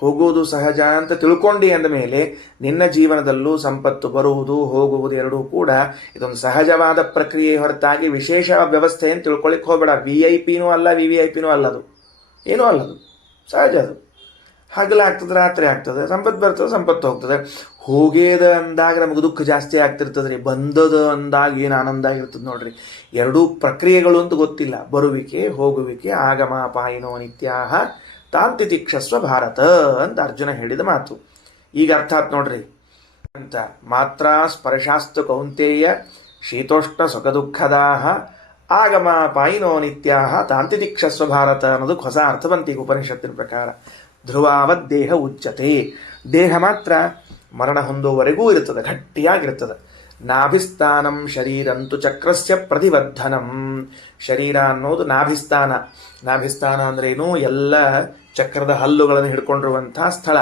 ಹೋಗೋದು ಸಹಜ ಅಂತ ತಿಳ್ಕೊಂಡಿ ಅಂದ ಮೇಲೆ ನಿನ್ನ ಜೀವನದಲ್ಲೂ ಸಂಪತ್ತು ಬರುವುದು ಹೋಗುವುದು ಎರಡೂ ಕೂಡ ಇದೊಂದು ಸಹಜವಾದ ಪ್ರಕ್ರಿಯೆ ಹೊರತಾಗಿ ವಿಶೇಷ ವ್ಯವಸ್ಥೆ ಅಂತ ತಿಳ್ಕೊಳ್ಳಿಕ್ಕೆ ಹೋಗಬೇಡ. VIP ಅಲ್ಲ, VVIP ಅಲ್ಲದು, ಏನೂ ಅಲ್ಲದು, ಸಹಜ. ಅದು ಹಗಲಾಗ್ತದೆ, ರಾತ್ರಿ ಆಗ್ತದೆ, ಸಂಪತ್ತು ಬರ್ತದೆ, ಸಂಪತ್ತು ಹೋಗ್ತದೆ. ಹೋಗೇದ ಅಂದಾಗ ನಮಗೆ ದುಃಖ ಜಾಸ್ತಿ ಆಗ್ತಿರ್ತದೆ ರೀ, ಬಂದದ ಅಂದಾಗ ಏನು ಆನಂದ ಆಗಿರ್ತದೆ ನೋಡ್ರಿ. ಎರಡೂ ಪ್ರಕ್ರಿಯೆಗಳು ಅಂತ ಗೊತ್ತಿಲ್ಲ, ಬರುವಿಕೆ ಹೋಗುವಿಕೆ. ಆಗಮಾಪಾಯಿನೋ ನಿತ್ಯಾಹ ತಾಂತಿತಿಕ್ಷಸ್ವ ಭಾರತ ಅಂತ ಅರ್ಜುನ ಹೇಳಿದ ಮಾತು. ಈಗ ಅರ್ಥಾತ್ ನೋಡ್ರಿ ಅಂತ. ಮಾತ್ರ ಸ್ಪರ್ಶಾಸ್ತು ಕೌಂತೇಯ ಶೀತೋಷ್ಣ ಸುಖ ದುಃಖದಾಹ ಆಗಮಾಪಾಯಿನೋ ನಿತ್ಯಾಹ ತಾಂತಿತಿಕ್ಷಸ್ವ ಭಾರತ ಅನ್ನೋದಕ್ಕೆ ಹೊಸ ಅರ್ಥ ಬಂತೀಗ ಉಪನಿಷತ್ತಿನ ಪ್ರಕಾರ. ಧ್ರುವಾವತ್ ದೇಹ ಉಚ್ಯತೆ, ದೇಹ ಮಾತ್ರ ಮರಣ ಹೊಂದುವವರೆಗೂ ಇರ್ತದೆ, ಗಟ್ಟಿಯಾಗಿರ್ತದೆ. ನಾಭಿಸ್ಥಾನಂ ಶರೀರಂತು ಚಕ್ರಸ್ಯ ಪ್ರತಿವರ್ಧನಂ. ಶರೀರ ಅನ್ನೋದು ನಾಭಿಸ್ಥಾನ. ನಾಭಿಸ್ಥಾನ ಅಂದ್ರೇನು? ಎಲ್ಲ ಚಕ್ರದ ಹಲ್ಲುಗಳನ್ನು ಹಿಡ್ಕೊಂಡಿರುವಂತಹ ಸ್ಥಳ.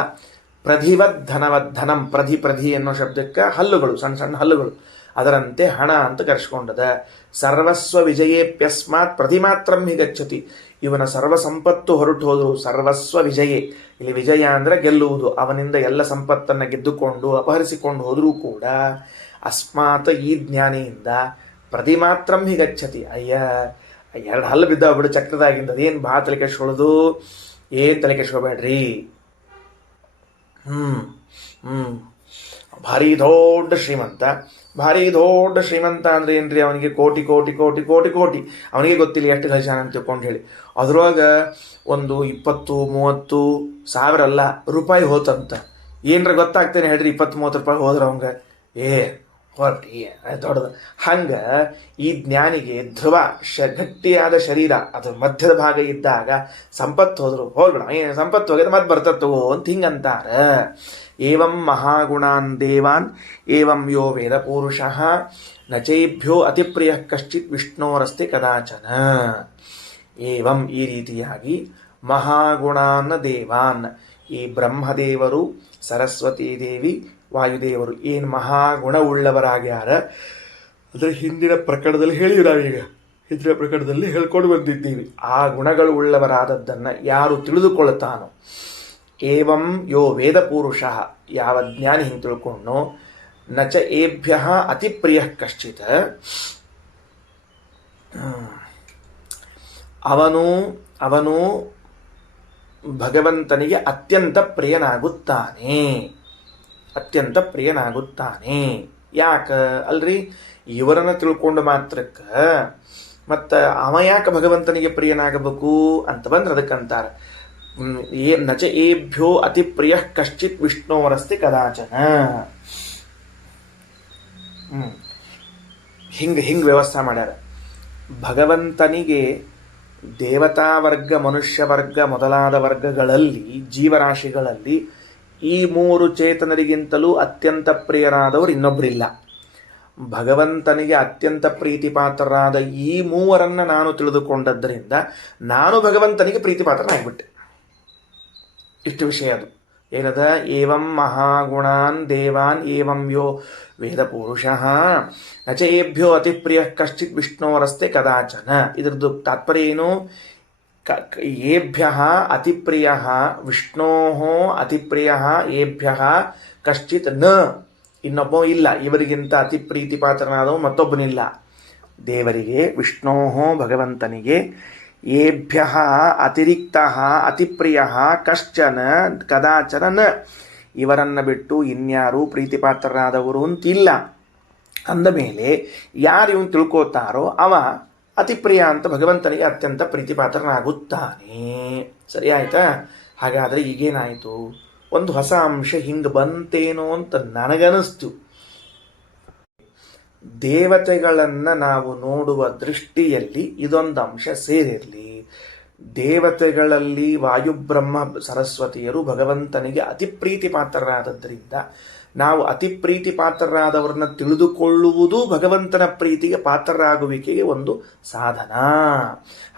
ಪ್ರಧಿವದ್ಧನವದ್ಧನಂ, ಪ್ರಧಿ ಅನ್ನೋ ಶಬ್ದಕ್ಕೆ ಹಲ್ಲುಗಳು, ಸಣ್ಣ ಸಣ್ಣ ಹಲ್ಲುಗಳು. ಅದರಂತೆ ಹಣ ಅಂತ ಕರೆಸ್ಕೊಂಡದ. ಸರ್ವಸ್ವ ವಿಜಯೇಪ್ಯಸ್ಮಾತ್ ಪ್ರತಿಮಾತ್ರಂ ಹಿಗಚ್ಚತಿ. ಇವನ ಸರ್ವ ಸಂಪತ್ತು ಹೊರಟು ಹೋದ್ರು, ಸರ್ವಸ್ವ ವಿಜಯೇ, ಇಲ್ಲಿ ವಿಜಯ ಅಂದ್ರೆ ಗೆಲ್ಲುವುದು. ಅವನಿಂದ ಎಲ್ಲ ಸಂಪತ್ತನ್ನು ಗೆದ್ದುಕೊಂಡು ಅಪಹರಿಸಿಕೊಂಡು ಹೋದರೂ ಕೂಡ ಅಸ್ಮಾತ್, ಈ ಜ್ಞಾನಿಯಿಂದ ಪ್ರತಿಮಾತ್ರಂ ಹಿಗಚ್ಚತಿ. ಅಯ್ಯ, 2 ಹಲ್ಲು ಬಿದ್ದಾವ ಬಿಡು ಚಕ್ರದಾಗಿಂದ, ಅದೇನು ಬಾ ತಲೆ ಕೆಡ್ಸ್ಕೊಳ್ಳೋದು, ಏನು ತಲೆ ಕೆಡ್ಸ್ಕೊಬೇಡ್ರಿ. ಭಾರಿ ದೊಡ್ಡ ಶ್ರೀಮಂತ. ಭಾರಿ ದೊಡ್ಡ ಶ್ರೀಮಂತ ಅಂದ್ರೆ ಏನ್ರಿ? ಅವನಿಗೆ ಕೋಟಿ ಕೋಟಿ ಕೋಟಿ ಕೋಟಿ ಕೋಟಿ, ಅವನಿಗೆ ಗೊತ್ತಿಲ್ಲ ಎಷ್ಟು ಗಳಿಸಾನ ಅಂತ ತಿಳ್ಕೊಂಡು ಹೇಳಿ. ಅದ್ರೊಳಗೆ ಒಂದು 20-30 ಸಾವಿರ ಅಲ್ಲ ರೂಪಾಯಿ ಹೋತಂತ. ಏನ್ರ ಗೊತ್ತಾಗ್ತೇನೆ ಹೇಳ್ರಿ? 20-30 ರೂಪಾಯಿ ಹೋದ್ರ ಅವಂಗ ಹೊರಟಿ ದೊಡ್ಡದು. ಹಂಗ ಈ ಜ್ಞಾನಿಗೆ ಧ್ರುವ ಗಟ್ಟಿಯಾದ ಶರೀರ, ಅದ್ರ ಮಧ್ಯದ ಭಾಗ ಇದ್ದಾಗ ಸಂಪತ್ತು ಹೋದ್ರು ಹೋಗ್ಬಿಡ, ಏನು ಸಂಪತ್ತು ಹೋಗಿದ್ರೆ ಮತ್ತೆ ಬರ್ತತ್ತೋ ಅಂತ ಹಿಂಗಂತಾರ. ಏವಂ ಮಹಾಗುಣಾನ್ ದೇವಾನ್ ಏವಂ ಯೋ ವೇದ ಪುರುಷಃ ನಚೈಭ್ಯೋ ಅತಿಪ್ರಿಯ ಕಶ್ಚಿತ್ ವಿಷ್ಣೋರಸ್ತಿ ಕದಾಚನ. ಏವಂ, ಈ ರೀತಿಯಾಗಿ ಮಹಾಗುಣಾನ್ ದೇವಾನ್, ಈ ಬ್ರಹ್ಮದೇವರು, ಸರಸ್ವತೀ ದೇವಿ, ವಾಯುದೇವರು ಏನು ಮಹಾಗುಣವುಳ್ಳವರಾಗ್ಯಾರ. ಅದರ ಹಿಂದಿನ ಪ್ರಕರಣದಲ್ಲಿ ಹೇಳಿವಿ ನಾವೀಗ, ಹಿಂದಿನ ಪ್ರಕರಣದಲ್ಲಿ ಹೇಳ್ಕೊಂಡು ಬಂದಿದ್ದೀವಿ. ಆ ಗುಣಗಳು ಉಳ್ಳವರಾದದ್ದನ್ನು ಯಾರು ತಿಳಿದುಕೊಳ್ಳುತ್ತಾನೋ, ಏವಂ ಯೋ ವೇದ ಪುರುಷ, ಯಾವ ಜ್ಞಾನಿ ಹಿಂಗೆ ತಿಳ್ಕೊಂಡು, ನಚ ಏಭ್ಯ ಅತಿ ಪ್ರಿಯ ಕಶ್ಚಿತ್, ಅವನು ಭಗವಂತನಿಗೆ ಅತ್ಯಂತ ಪ್ರಿಯನಾಗುತ್ತಾನೆ. ಅತ್ಯಂತ ಪ್ರಿಯನಾಗುತ್ತಾನೆ. ಯಾಕ ಅಲ್ರಿ, ಇವರನ್ನು ತಿಳ್ಕೊಂಡು ಮಾತ್ರಕ್ಕೆ ಮತ್ತು ಅವ ಯಾಕೆ ಭಗವಂತನಿಗೆ ಪ್ರಿಯನಾಗಬೇಕು ಅಂತ ಬಂದ್ರೆ ಅದಕ್ಕಂತಾರೆ, ನಚ ಏಭ್ಯೋ ಅತಿ ಪ್ರಿಯ ಕಶ್ಚಿತ್ ವಿಷ್ಣುವರಸ್ತಿ ಕದಾಚನ. ಹಿಂಗೆ ವ್ಯವಸ್ಥೆ ಮಾಡ್ಯಾರ. ಭಗವಂತನಿಗೆ ದೇವತಾ ವರ್ಗ, ಮನುಷ್ಯ ವರ್ಗ ಮೊದಲಾದ ವರ್ಗಗಳಲ್ಲಿ, ಜೀವರಾಶಿಗಳಲ್ಲಿ ಈ ಮೂರು ಚೇತನರಿಗಿಂತಲೂ ಅತ್ಯಂತ ಪ್ರಿಯರಾದವರು ಇನ್ನೊಬ್ಬರಿಲ್ಲ. ಭಗವಂತನಿಗೆ ಅತ್ಯಂತ ಪ್ರೀತಿಪಾತ್ರರಾದ ಈ ಮೂವರನ್ನು ನಾನು ತಿಳಿದುಕೊಂಡದ್ದರಿಂದ ನಾನು ಭಗವಂತನಿಗೆ ಪ್ರೀತಿಪಾತ್ರನಾಗ್ಬಿಟ್ಟೆ. ಇಷ್ಟು ವಿಷಯ ಅದು ಏನದ, ಏವಂ ಮಹಾಗುಣಾನ್ ದೇವಾನ್ ಏವಂ ಯೋ ವೇದ ಪುರುಷಃ ನಚ ಏಭ್ಯೋ ಅತಿ ಪ್ರಿಯ ಕಶ್ಚಿತ್ ವಿಷ್ಣೋರಸ್ತೆ ಕದಾಚನ. ಇದರದ್ದು ತಾತ್ಪರ್ಯ ಏನು, ಏಭ್ಯ ಅತಿಪ್ರಿಯ ವಿಷ್ಣೋ ಅತಿಪ್ರಿಯ ಏಭ್ಯ ಕಶ್ಚಿತ್ ನ, ಇನ್ನೊಬ್ಬ ಇಲ್ಲ, ಇವರಿಗಿಂತ ಅತಿ ಪ್ರೀತಿ ಪಾತ್ರನಾದವ ಮತ್ತೊಬ್ಬನಿಲ್ಲ. ದೇವರಿಗೆ, ವಿಷ್ಣೋ ಭಗವಂತನಿಗೆ, ಏಭ್ಯ ಅತಿರಿಕ್ತ ಅತಿಪ್ರಿಯ ಕಶ್ಚನ ಕದಾಚನ ನ, ಇವರನ್ನು ಬಿಟ್ಟು ಇನ್ಯಾರು ಪ್ರೀತಿಪಾತ್ರರಾದವರು ಅಂತಿಲ್ಲ. ಅಂದ ಮೇಲೆ ಯಾರು ಇವನು ತಿಳ್ಕೋತಾರೋ ಅವ ಅತಿಪ್ರಿಯ ಅಂತ ಭಗವಂತನಿಗೆ ಅತ್ಯಂತ ಪ್ರೀತಿಪಾತ್ರನಾಗುತ್ತಾನೆ. ಸರಿ ಆಯ್ತಾ? ಹಾಗಾದರೆ ಈಗೇನಾಯಿತು, ಒಂದು ಹೊಸ ಅಂಶ ಹಿಂಗೆ ಬಂತೇನೋ ಅಂತ ನನಗನಿಸ್ತು. ದೇವತೆಗಳನ್ನು ನಾವು ನೋಡುವ ದೃಷ್ಟಿಯಲ್ಲಿ ಇದೊಂದು ಅಂಶ ಸೇರಿರಲಿ. ದೇವತೆಗಳಲ್ಲಿ ವಾಯುಬ್ರಹ್ಮ ಸರಸ್ವತಿಯರು ಭಗವಂತನಿಗೆ ಅತಿ ಪ್ರೀತಿ ಪಾತ್ರರಾದದ್ದರಿಂದ ನಾವು ಅತಿ ಪ್ರೀತಿ ಪಾತ್ರರಾದವರನ್ನ ತಿಳಿದುಕೊಳ್ಳುವುದು ಭಗವಂತನ ಪ್ರೀತಿಗೆ ಪಾತ್ರರಾಗುವಿಕೆಗೆ ಒಂದು ಸಾಧನ.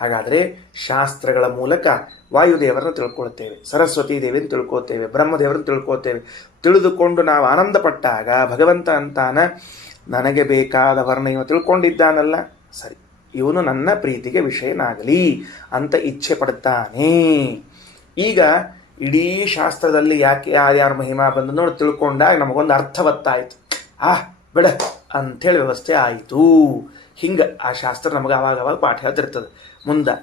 ಹಾಗಾದರೆ ಶಾಸ್ತ್ರಗಳ ಮೂಲಕ ವಾಯುದೇವರನ್ನು ತಿಳ್ಕೊಳ್ತೇವೆ, ಸರಸ್ವತಿ ದೇವಿಯನ್ನು ತಿಳ್ಕೊತೇವೆ, ಬ್ರಹ್ಮದೇವರನ್ನು ತಿಳ್ಕೊತೇವೆ. ತಿಳಿದುಕೊಂಡು ನಾವು ಆನಂದಪಟ್ಟಾಗ ಭಗವಂತ ಅಂತಾನ, ನನಗೆ ಬೇಕಾದವರನ್ನ ಇವ ತಿಳ್ಕೊಂಡಿದ್ದಾನಲ್ಲ, ಸರಿ, ಇವನು ನನ್ನ ಪ್ರೀತಿಗೆ ವಿಷಯನಾಗಲಿ ಅಂತ ಇಚ್ಛೆ ಪಡ್ತಾನೆ. ಈಗ ಇಡೀ ಶಾಸ್ತ್ರದಲ್ಲಿ ಯಾಕೆ ಯಾರ್ಯಾರ ಮಹಿಮಾ ಬಂದು ನೋಡಿ ತಿಳ್ಕೊಂಡಾಗ ನಮಗೊಂದು ಅರ್ಥವತ್ತಾಯಿತು. ಬಿಡ ಅಂಥೇಳಿ ವ್ಯವಸ್ಥೆ ಆಯಿತು. ಹಿಂಗೆ ಆ ಶಾಸ್ತ್ರ ನಮಗೆ ಅವಾಗ ಪಾಠ ಹೇಳ್ತಿರ್ತದೆ. ಮುಂದೆ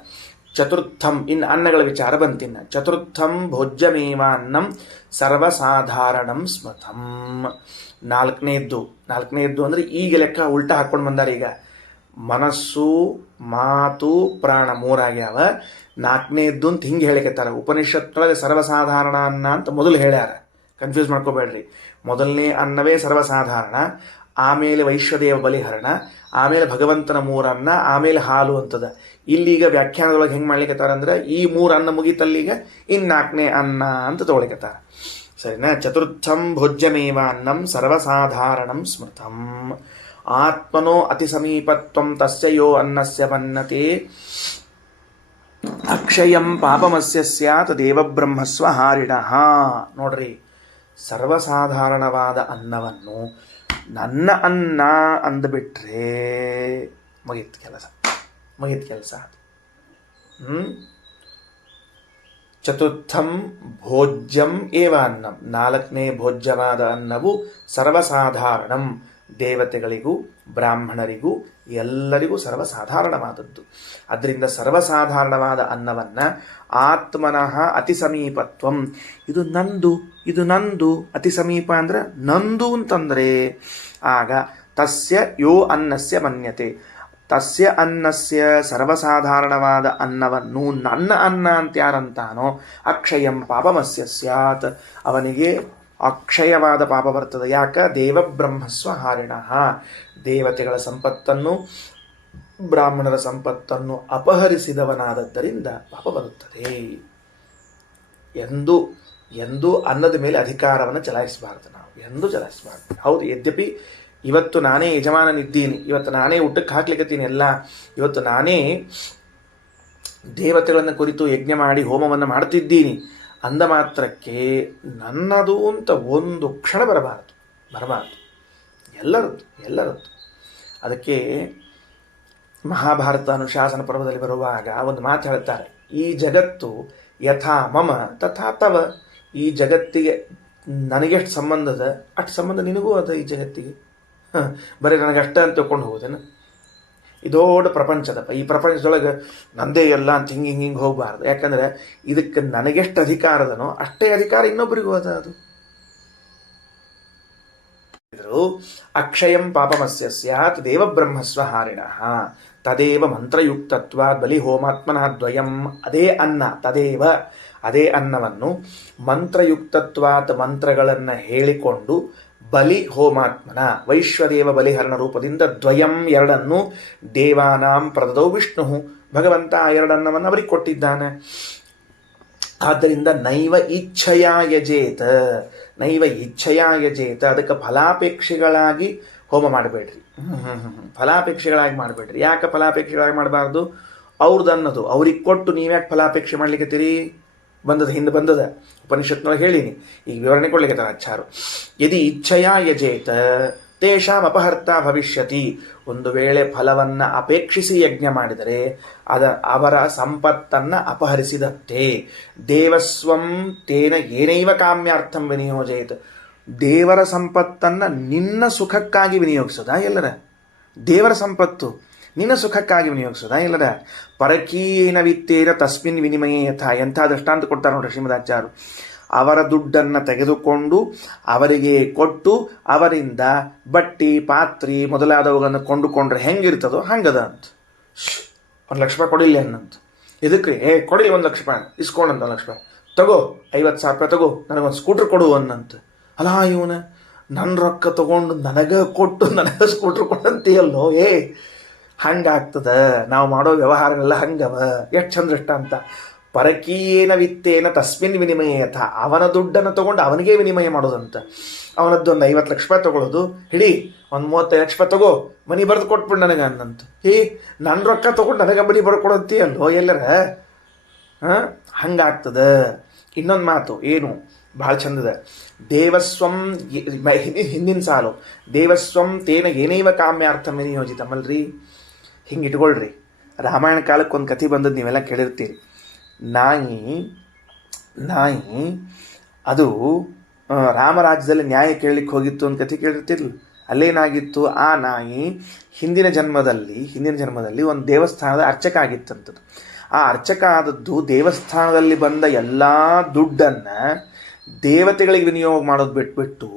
ಚತುರ್ಥಂ, ಇನ್ನು ಅನ್ನಗಳ ವಿಚಾರ ಬಂತಿನ್ನ. ಚತುರ್ಥಂ ಭೋಜ್ಯಮೇವ ಅನ್ನಂ ಸರ್ವಸಾಧಾರಣಂ ಸ್ಮೃತಂ. ನಾಲ್ಕನೇದ್ದು ಅಂದರೆ ಈಗ ಲೆಕ್ಕ ಉಲ್ಟಾ ಹಾಕ್ಕೊಂಡು ಬಂದಾರೆ. ಈಗ ಮನಸ್ಸು, ಮಾತು, ಪ್ರಾಣ ಮೂರಾಗ್ಯಾವ. ನಾಲ್ಕನೇದ್ದು ಅಂತ ಹಿಂಗೆ ಹೇಳಿಕತ್ತಾರೆ. ಉಪನಿಷತ್ತೊಳಗೆ ಸರ್ವಸಾಧಾರಣ ಅನ್ನ ಅಂತ ಮೊದಲು ಹೇಳ್ಯಾರ, ಕನ್ಫ್ಯೂಸ್ ಮಾಡ್ಕೋಬೇಡ್ರಿ. ಮೊದಲನೇ ಅನ್ನವೇ ಸರ್ವಸಾಧಾರಣ, ಆಮೇಲೆ ವೈಶ್ವದೇವ ಬಲಿಹರಣ, ಆಮೇಲೆ ಭಗವಂತನ ಮೂರನ್ನ, ಆಮೇಲೆ ಹಾಲು ಅಂತದ. ಇಲ್ಲೀಗ ವ್ಯಾಖ್ಯಾನದೊಳಗೆ ಹೆಂಗೆ ಮಾಡ್ಲಿಕ್ಕತ್ತಾರ ಅಂದ್ರೆ, ಈ ಮೂರು ಅನ್ನ ಮುಗಿತಲ್ಲೀಗ ಇನ್ನು ನಾಲ್ಕನೇ ಅನ್ನ ಅಂತ ತಗೊಳಿಕತ್ತಾರ. ಸರಿನಾ? ಚತುರ್ಥಂ ಭೋಜ್ಯಮೇವ ಅನ್ನಂ ಸರ್ವಸಾಧಾರಣಂ ಸ್ಮೃತಂ. ಆತ್ಮನೋ ಅತಿ ಸಮೀಪತ್ವಂ ತಸ್ಯ ಯೋ ಅನ್ನಸ್ಯ ಮನ್ನತೆ ಅಕ್ಷಯಂ ಪಾಪಮಸ್ಯ ಸ್ಯಾತ್ ದೇವಬ್ರಹ್ಮಸ್ವ ಹಾರಿಣಃ. ನೋಡ್ರಿ, ಸರ್ವಸಾಧಾರಣವಾದ ಅನ್ನವನ್ನು ನನ್ನ ಅನ್ನ ಅಂದ್ಬಿಟ್ರೆ ಮುಗಿತು ಕೆಲಸ. ಚತುರ್ಥಂ ಭೋಜ್ಯಂ ಏವ ಅನ್ನಂ, ನಾಲ್ಕನೇ ಭೋಜ್ಯವಾದ ಅನ್ನವು ಸರ್ವಸಾಧಾರಣಂ, ದೇವತೆಗಳಿಗೂ ಬ್ರಾಹ್ಮಣರಿಗೂ ಎಲ್ಲರಿಗೂ ಸರ್ವಸಾಧಾರಣವಾದದ್ದು. ಅದರಿಂದ ಸರ್ವಸಾಧಾರಣವಾದ ಅನ್ನವನ್ನು ಆತ್ಮನಃ ಅತಿ ಸಮೀಪತ್ವಂ, ಇದು ನಂದು ಅತಿ ಸಮೀಪ ಅಂದರೆ ನಂದು ಅಂತಂದರೆ ಆಗ ತಸ್ಯ ಯೋ ಅನ್ನಸ್ಯ ಮನ್ಯತೆ, ತಸ್ಯ ಅನ್ನಸ್ಯ ಸರ್ವಸಾಧಾರಣವಾದ ಅನ್ನವನ್ನು ನನ್ನ ಅನ್ನ ಅಂತ ಯಾರಂತಾನೋ ಅಕ್ಷಯಂ ಪಾಪಮಸ್ಯ ಸ್ಯಾತ್, ಅವನಿಗೆ ಅಕ್ಷಯವಾದ ಪಾಪ ಬರ್ತದೆ. ಯಾಕ? ದೇವಬ್ರಹ್ಮಸ್ವ ಹಾರಿಣಃ, ದೇವತೆಗಳ ಸಂಪತ್ತನ್ನು ಬ್ರಾಹ್ಮಣರ ಸಂಪತ್ತನ್ನು ಅಪಹರಿಸಿದವನಾದದ್ದರಿಂದ ಪಾಪ ಬರುತ್ತದೆ. ಎಂದು ಅನ್ನದ ಮೇಲೆ ಅಧಿಕಾರವನ್ನು ಚಲಾಯಿಸಬಾರ್ದು, ನಾವು ಎಂದೂ ಚಲಾಯಿಸಬಾರ್ದು. ಹೌದು, ಯದ್ಯಪಿ ಇವತ್ತು ನಾನೇ ಯಜಮಾನನಿದ್ದೀನಿ, ಇವತ್ತು ನಾನೇ ಊಟಕ್ಕೆ ಹಾಕ್ಲಿಕ್ಕತ್ತೀನಿ ಎಲ್ಲ, ಇವತ್ತು ನಾನೇ ದೇವತೆಗಳನ್ನು ಕುರಿತು ಯಜ್ಞ ಮಾಡಿ ಹೋಮವನ್ನು ಮಾಡ್ತಿದ್ದೀನಿ. ಅಂದ ಮಾತ್ರಕ್ಕೆ ನನ್ನದು ಅಂತ ಒಂದು ಕ್ಷಣ ಬರಬಾರದು. ಎಲ್ಲರದ್ದು. ಅದಕ್ಕೆ ಮಹಾಭಾರತ ಅನುಶಾಸನ ಪರ್ವದಲ್ಲಿ ಬರುವಾಗ ಒಂದು ಮಾತು ಹೇಳ್ತಾರೆ, ಈ ಜಗತ್ತು ಯಥಾ ಮಮ ತಥಾ ತವ. ಈ ಜಗತ್ತಿಗೆ ನನಗೆಷ್ಟು ಸಂಬಂಧದ ಅಷ್ಟು ಸಂಬಂಧ ನಿನಗೂ ಅದ. ಈ ಜಗತ್ತಿಗೆ ಬರೀ ನನಗಷ್ಟ ಅಂತ ತಿಳ್ಕೊಂಡು ಹೋಗೋದೇನು? ಈ ದೊಡ್ಡ ಪ್ರಪಂಚದಪ್ಪ, ಈ ಪ್ರಪಂಚದೊಳಗೆ ನಂದೇ ಎಲ್ಲ ಅಂತ ಹಿಂಗೆ ಹೋಗಬಾರ್ದು. ಯಾಕಂದರೆ ಇದಕ್ಕೆ ನನಗೆಷ್ಟು ಅಧಿಕಾರದನೋ ಅಷ್ಟೇ ಅಧಿಕಾರ ಇನ್ನೊಬ್ಬರಿಗೂ ಅದ. ಅದು ಅಕ್ಷಯಂ ಪಾಪಮಸ್ಯ ಸ್ಯಾತ್ ದೇವಬ್ರಹ್ಮಸ್ವ ಹಾರಿಣಃ ತದೇವ ಮಂತ್ರಯುಕ್ತತ್ವಾತ್ ಬಲಿ ಹೋಮಾತ್ಮನಃ ದ್ವಯಂ. ಅದೇ ಅನ್ನವನ್ನು ಮಂತ್ರಯುಕ್ತತ್ವಾತ್ ಮಂತ್ರಗಳನ್ನು ಹೇಳಿಕೊಂಡು ಬಲಿ ಹೋಮಾತ್ಮನ ವೈಶ್ವದೇವ ಬಲಿಹರಣ ರೂಪದಿಂದ ದ್ವಯಂ ಎರಡನ್ನು ದೇವಾನಾಂ ಪ್ರದದೌ ವಿಷ್ಣು. ಭಗವಂತ ಆ ಎರಡನ್ನವನ್ನು ಅವರಿಗೆ ಕೊಟ್ಟಿದ್ದಾನೆ. ಆದ್ದರಿಂದ ನೈವ ಇಚ್ಛೆಯ ಯಜೇತ. ಅದಕ್ಕೆ ಫಲಾಪೇಕ್ಷೆಗಳಾಗಿ ಹೋಮ ಮಾಡಬೇಡ್ರಿ. ಫಲಾಪೇಕ್ಷೆಗಳಾಗಿ ಮಾಡಬೇಡ್ರಿ. ಯಾಕೆ ಫಲಾಪೇಕ್ಷೆಗಳಾಗಿ ಮಾಡಬಾರ್ದು? ಅವ್ರದ್ದು ಅನ್ನೋದು ಅವ್ರಿಗೆ ಕೊಟ್ಟು ನೀವ್ಯಾಕೆ ಫಲಾಪೇಕ್ಷೆ ಮಾಡ್ಲಿಕ್ಕತ್ತೀರಿ? ಹಿಂದೆ ಬಂದದ ಉಪನಿಷತ್ನೊಳಗೆ ಹೇಳಿನಿ, ಈಗ ವಿವರಣೆ ಕೊಡ್ಲಿಕ್ಕೆ ಆಚಾರು. ಯದಿ ಇಚ್ಛೆಯ ಯಜೇತ ತೇಷಾಂ ಅಪಹರ್ತ ಭವಿಷ್ಯತಿ. ಒಂದು ವೇಳೆ ಫಲವನ್ನು ಅಪೇಕ್ಷಿಸಿ ಯಜ್ಞ ಮಾಡಿದರೆ ಅವರ ಸಂಪತ್ತನ್ನು ಅಪಹರಿಸಿದತ್ತೆ. ದೇವಸ್ವಂ ತೇನ ಏನೈವ ಕಾಮ್ಯಾರ್ಥಂ ವಿನಿಯೋಜಯೇತ್. ದೇವರ ಸಂಪತ್ತನ್ನು ನಿನ್ನ ಸುಖಕ್ಕಾಗಿ ವಿನಿಯೋಗಿಸೋದಾ ಎಲ್ಲರ? ದೇವರ ಸಂಪತ್ತು ನಿನ್ನ ಸುಖಕ್ಕಾಗಿ ವಿನಿಯೋಗಿಸೋದಾ ಎಲ್ಲರ? ಪರಕೀಯೇನ ವಿತ್ತೇನ ತಸ್ಮಿನ್ ವಿನಿಮಯೇ ಯಥ. ಎಂಥ ದೃಷ್ಟಾಂತ ಕೊಡ್ತಾರೆ ನೋಡ್ರಿ ಶ್ರೀಮದಾಚಾರ್ಯರು. ಅವರ ದುಡ್ಡನ್ನು ತೆಗೆದುಕೊಂಡು ಅವರಿಗೆ ಕೊಟ್ಟು ಅವರಿಂದ ಬಟ್ಟಿ ಪಾತ್ರಿ ಮೊದಲಾದವುಗಳನ್ನು ಕೊಂಡುಕೊಂಡ್ರೆ ಹೆಂಗಿರ್ತದೋ ಹಂಗದ ಅಂತ. 1 ಲಕ್ಷ ರೂಪಾಯಿ ಕೊಡಿಲ್ಲ ಅನ್ನಂತ. ಇದಕ್ಕೆ ಕೊಡಿಲ್ಲ 1 ಲಕ್ಷ ರೂಪಾಯಿ ಇಸ್ಕೊಂಡಂತ 1 ಲಕ್ಷ ರೂಪಾಯಿ ತಗೋ, 50,000 ರೂಪಾಯಿ ತಗೋ, ನನಗೊಂದು ಸ್ಕೂಟ್ರ್ ಕೊಡು ಅನ್ನಂತ. ಅಲ್ಲ ಇವನ ನನ್ನ ರೊಕ್ಕ ತಗೊಂಡು ನನಗೆ ಕೊಟ್ಟು ನನಗೆ ಸ್ಕೂಟ್ರ್ ಕೊಡಂತೀಯಲ್ಲೋ. ಹಂಗಾಗ್ತದ ನಾವು ಮಾಡೋ ವ್ಯವಹಾರಗಳೆಲ್ಲ ಹಂಗವ. ಎಷ್ಟು ಚಂದ್ರಷ್ಟ ಅಂತ. ಪರಕೀಯೇನ ವಿತ್ತೇನ ತಸ್ಮಿನ್ ವಿನಿಮಯ ಯಥ. ಅವನ ದುಡ್ಡನ್ನು ತಗೊಂಡು ಅವನಿಗೆ ವಿನಿಮಯ ಮಾಡೋದಂತ. ಅವನದ್ದು ಒಂದು 50 ಲಕ್ಷ ರೂಪಾಯಿ ತಗೊಳ್ಳೋದು, ಹಿಡಿ ಒಂದು 35 ಲಕ್ಷ ರೂಪಾಯಿ ತಗೋ, ಮನಿ ಬರೆದು ಕೊಟ್ಬಿಡು ನನಗೆ ಅನ್ನಂತ. ನನ್ನ ರೊಕ್ಕ ತಗೊಂಡು ನನಗೆ ಮನಿ ಬರ್ಕೊಡಂತೀಯಲ್ಲೋ ಎಲ್ಲರ. ಹಂಗಾಗ್ತದ. ಇನ್ನೊಂದು ಮಾತು ಏನು ಭಾಳ ಚಂದದ. ದೇವಸ್ವಂ ಹಿಂದಿನ ಸಾಲು ದೇವಸ್ವಂ ತೇನ ಏನೈವ ಕಾಮ್ಯಾರ್ಥ ವಿನಿಯೋಜಿತಮಲ್ರಿ. ಹಿಂಗೆ ಇಟ್ಕೊಳ್ರಿ. ರಾಮಾಯಣ ಕಾಲಕ್ಕೆ ಒಂದು ಕಥೆ ಬಂದದ್ದು ನೀವೆಲ್ಲ ಕೇಳಿರ್ತೀರಿ. ನಾಯಿ ಅದು ರಾಮರಾಜ್ಯದಲ್ಲಿ ನ್ಯಾಯ ಕೇಳಲಿಕ್ಕೆ ಹೋಗಿತ್ತು ಅಂತ ಕಥೆ ಕೇಳಿರ್ತಿರ್ಲಿ. ಅಲ್ಲೇನಾಗಿತ್ತು, ಆ ನಾಯಿ ಹಿಂದಿನ ಜನ್ಮದಲ್ಲಿ ಒಂದು ದೇವಸ್ಥಾನದ ಅರ್ಚಕ ಆಗಿತ್ತಂಥದ್ದು. ಆ ಅರ್ಚಕ ಆದದ್ದು ದೇವಸ್ಥಾನದಲ್ಲಿ ಬಂದ ಎಲ್ಲ ದುಡ್ಡನ್ನು ದೇವತೆಗಳಿಗೆ ವಿನಿಯೋಗ ಮಾಡೋದು ಬಿಟ್ಬಿಟ್ಟು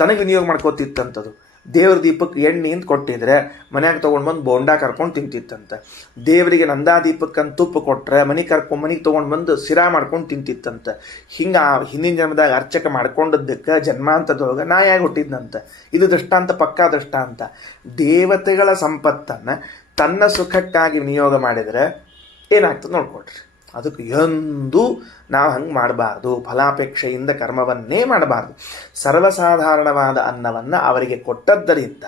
ತನಗೆ ವಿನಿಯೋಗ ಮಾಡ್ಕೋತಿತ್ತಂಥದ್ದು. ದೇವ್ರ ದೀಪಕ್ಕೆ ಎಣ್ಣೆ ಅಂತ ಕೊಟ್ಟಿದ್ರೆ ಮನ್ಯಾಗ ತೊಗೊಂಡು ಬಂದು ಬೋಂಡಾ ಕರ್ಕೊಂಡು ತಿಂತಿತ್ತಂತ. ದೇವರಿಗೆ ನಂದಾದೀಪಕ್ಕಂತ ತುಪ್ಪ ಕೊಟ್ಟರೆ ಮನೆಗೆ ತೊಗೊಂಡು ಬಂದು ಸಿರಾ ಮಾಡ್ಕೊಂಡು ತಿಂತಿತ್ತಂತ. ಹಿಂಗೆ ಹಿಂದಿನ ಜನ್ಮದಾಗ ಅರ್ಚಕ ಮಾಡ್ಕೊಂಡದ್ದಕ್ಕೆ ಜನ್ಮಾಂತದೊಳಗೆ ನಾಯಾಗಿ ಹುಟ್ಟಿದ್ನಂತ. ಇದು ದೃಷ್ಟಾಂತ, ಪಕ್ಕಾ ದೃಷ್ಟಾಂತ. ದೇವತೆಗಳ ಸಂಪತ್ತನ್ನು ತನ್ನ ಸುಖಕ್ಕಾಗಿ ವಿನಿಯೋಗ ಮಾಡಿದರೆ ಏನಾಗ್ತದೆ ನೋಡ್ಕೊಡ್ರಿ. ಅದಕ್ಕೆ ಎಂದೂ ನಾವು ಹಂಗೆ ಮಾಡಬಾರ್ದು. ಫಲಾಪೇಕ್ಷೆಯಿಂದ ಕರ್ಮವನ್ನೇ ಮಾಡಬಾರ್ದು. ಸರ್ವಸಾಧಾರಣವಾದ ಅನ್ನವನ್ನು ಅವರಿಗೆ ಕೊಟ್ಟದ್ದರಿಂದ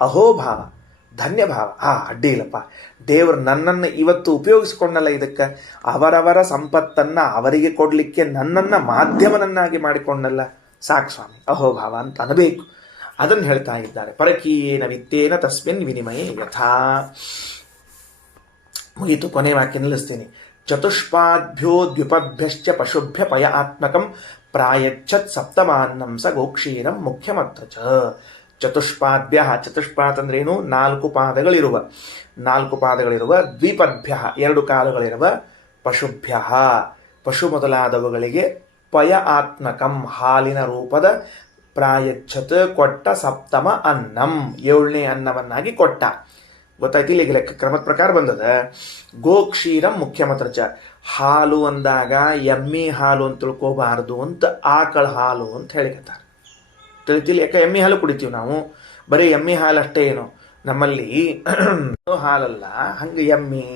ಅಹೋಭಾವ, ಧನ್ಯಭಾವ. ಅಡ್ಡಿ ಇಲ್ಲಪ್ಪ, ದೇವರು ನನ್ನನ್ನು ಇವತ್ತು ಉಪಯೋಗಿಸ್ಕೊಂಡಲ್ಲ, ಇದಕ್ಕೆ ಅವರವರ ಸಂಪತ್ತನ್ನು ಅವರಿಗೆ ಕೊಡಲಿಕ್ಕೆ ನನ್ನನ್ನು ಮಾಧ್ಯಮನನ್ನಾಗಿ ಮಾಡಿಕೊಂಡಲ್ಲ, ಸಾಕು ಸ್ವಾಮಿ, ಅಹೋಭಾವ ಅಂತ ಅನ್ನಬೇಕು. ಅದನ್ನು ಹೇಳ್ತಾ ಇದ್ದಾರೆ. ಪರಕೀಯೇನ ವಿತ್ತೇನ ತಸ್ಮಿನ್ ವಿನಿಮಯೇ ಯಥಾ. ಮುಗೀತು, ಕೊನೆ ವಾಕ್ಯ ನಿಲ್ಲಿಸ್ತೀನಿ. ಚತುಷ್ಪಾದ್ಭ್ಯೋ ದ್ವಿಪಭ್ಯಶ್ಚ ಪಶುಭ್ಯ ಪಯ ಆತ್ಮಕಂ ಪ್ರಾಯಚ್ಛತ್ ಸಪ್ತಮಾನ್ನಂ ಸ ಗೋಕ್ಷೀರಂ ಮುಖ್ಯಮತ್ರ ಚ. ಚತುಷ್ಪಾದ್ಭ್ಯ, ಚತುಷ್ಪಾತ್ ಅಂದ್ರೇನು? 4 ಪಾದಗಳಿರುವ ದ್ವಿಪದ್ಭ್ಯ, 2 ಕಾಲುಗಳಿರುವ ಪಶುಭ್ಯ, ಪಶು ಮೊದಲಾದವುಗಳಿಗೆ ಪಯ ಆತ್ಮಕಂ ಹಾಲಿನ ರೂಪದ ಪ್ರಾಯಚ್ಛತ್ ಕೊಟ್ಟ ಸಪ್ತಮ ಅನ್ನಂ 7ನೇ ಅನ್ನವನ್ನಾಗಿ ಕೊಟ್ಟ. ಗೊತ್ತಾಯ್ತು? ಇಲ್ಲಿಗೆ ಲೆಕ್ಕ ಕ್ರಮದ ಪ್ರಕಾರ ಬಂದದ. ಗೋಕ್ಷೀರಂ ಮುಖ್ಯಮತ್ರ ಚ. ಹಾಲು ಅಂದಾಗ ಎಮ್ಮಿ ಹಾಲು ಅಂತ ತಿಳ್ಕೋಬಾರ್ದು ಅಂತ ಆಕಳ ಹಾಲು ಅಂತ ಹೇಳಿಕತ್ತಾರೆ. ತಿಳಿತಿಲ್ಲ? ಯಾಕೆ ಎಮ್ಮಿ ಹಾಲು ಕುಡಿತೀವಿ ನಾವು, ಬರೀ ಎಮ್ಮಿ ಹಾಲು ಅಷ್ಟೇ ಏನು ನಮ್ಮಲ್ಲಿ ಹಾಲಲ್ಲ. ಹಂಗೆ ಎಮ್ಮಿ,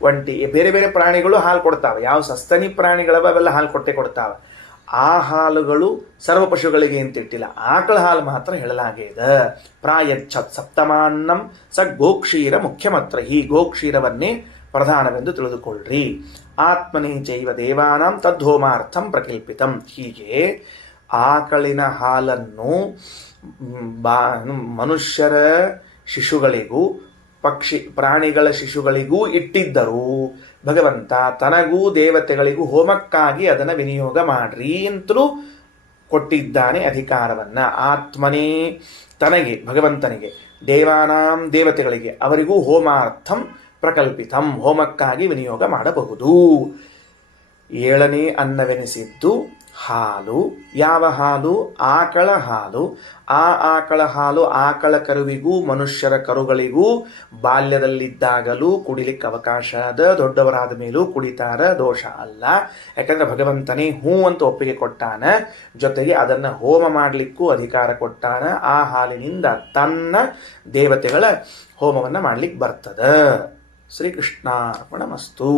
ಒಂಟಿ, ಬೇರೆ ಬೇರೆ ಪ್ರಾಣಿಗಳು ಹಾಲು ಕೊಡ್ತಾವೆ. ಯಾವ ಸಸ್ತನಿ ಪ್ರಾಣಿಗಳವ ಅವೆಲ್ಲ ಹಾಲು ಕೊಡ್ತಾವೆ. ಆ ಹಾಲುಗಳು ಸರ್ವ ಪಶುಗಳಿಗೆ ಅಂತಿಟ್ಟಿಲ್ಲ. ಆಕಳ ಹಾಲು ಮಾತ್ರ ಹೇಳಲಾಗಿದೆ. ಪ್ರಾಯಚ್ಛತ್ ಸಪ್ತಮಾನ್ನಂ ಸ ಗೋಕ್ಷೀರ ಮುಖ್ಯಮತ್ರ. ಈ ಗೋಕ್ಷೀರವನ್ನೇ ಪ್ರಧಾನವೆಂದು ತಿಳಿದುಕೊಳ್ಳ್ರಿ. ಆತ್ಮನೇ ಚೈವ ದೇವಾನಾಂ ತದ್ಹೋಮಾರ್ಥಂ ಪ್ರಕಲ್ಪಿತಂ. ಹೀಗೆ ಆಕಳಿನ ಹಾಲನ್ನು ಮನುಷ್ಯರ ಶಿಶುಗಳಿಗೂ ಪ್ರಾಣಿಗಳ ಶಿಶುಗಳಿಗೂ ಇಟ್ಟಿದ್ದರು. ಭಗವಂತ ತನಗೂ ದೇವತೆಗಳಿಗೂ ಹೋಮಕ್ಕಾಗಿ ಅದನ್ನು ವಿನಿಯೋಗ ಮಾಡ್ರಿ ಅಂತಲೂ ಕೊಟ್ಟಿದ್ದಾನೆ ಅಧಿಕಾರವನ್ನ. ಆತ್ಮನೇ ತನಗೆ ಭಗವಂತನಿಗೆ, ದೇವಾನಾಂ ದೇವತೆಗಳಿಗೆ ಅವರಿಗೂ ಹೋಮಾರ್ಥಂ ಪ್ರಕಲ್ಪಿತಂ ಹೋಮಕ್ಕಾಗಿ ವಿನಿಯೋಗ ಮಾಡಬಹುದು. 7ನೇ ಅನ್ನವೆನಿಸಿದ್ದು ಹಾಲು. ಯಾವ ಹಾಲು? ಆಕಳ ಹಾಲು. ಆ ಆಕಳ ಹಾಲು ಆಕಳ ಕರುವಿಗೂ ಮನುಷ್ಯರ ಕರುಗಳಿಗೂ ಬಾಲ್ಯದಲ್ಲಿದ್ದಾಗಲೂ ಕುಡಿಲಿಕ್ಕೆ ಅವಕಾಶ ಅದ, ದೊಡ್ಡವರಾದ ಮೇಲೂ ಕುಡಿತಾರ, ದೋಷ ಅಲ್ಲ. ಯಾಕಂದ್ರೆ ಭಗವಂತನೇ ಹೂ ಅಂತ ಒಪ್ಪಿಗೆ ಕೊಟ್ಟಾನ, ಜೊತೆಗೆ ಅದನ್ನು ಹೋಮ ಮಾಡಲಿಕ್ಕೂ ಅಧಿಕಾರ ಕೊಟ್ಟಾನ. ಆ ಹಾಲಿನಿಂದ ತನ್ನ ದೇವತೆಗಳ ಹೋಮವನ್ನು ಮಾಡ್ಲಿಕ್ಕೆ ಬರ್ತದ. ಶ್ರೀಕೃಷ್ಣಾರ್ಪಣಮಸ್ತು.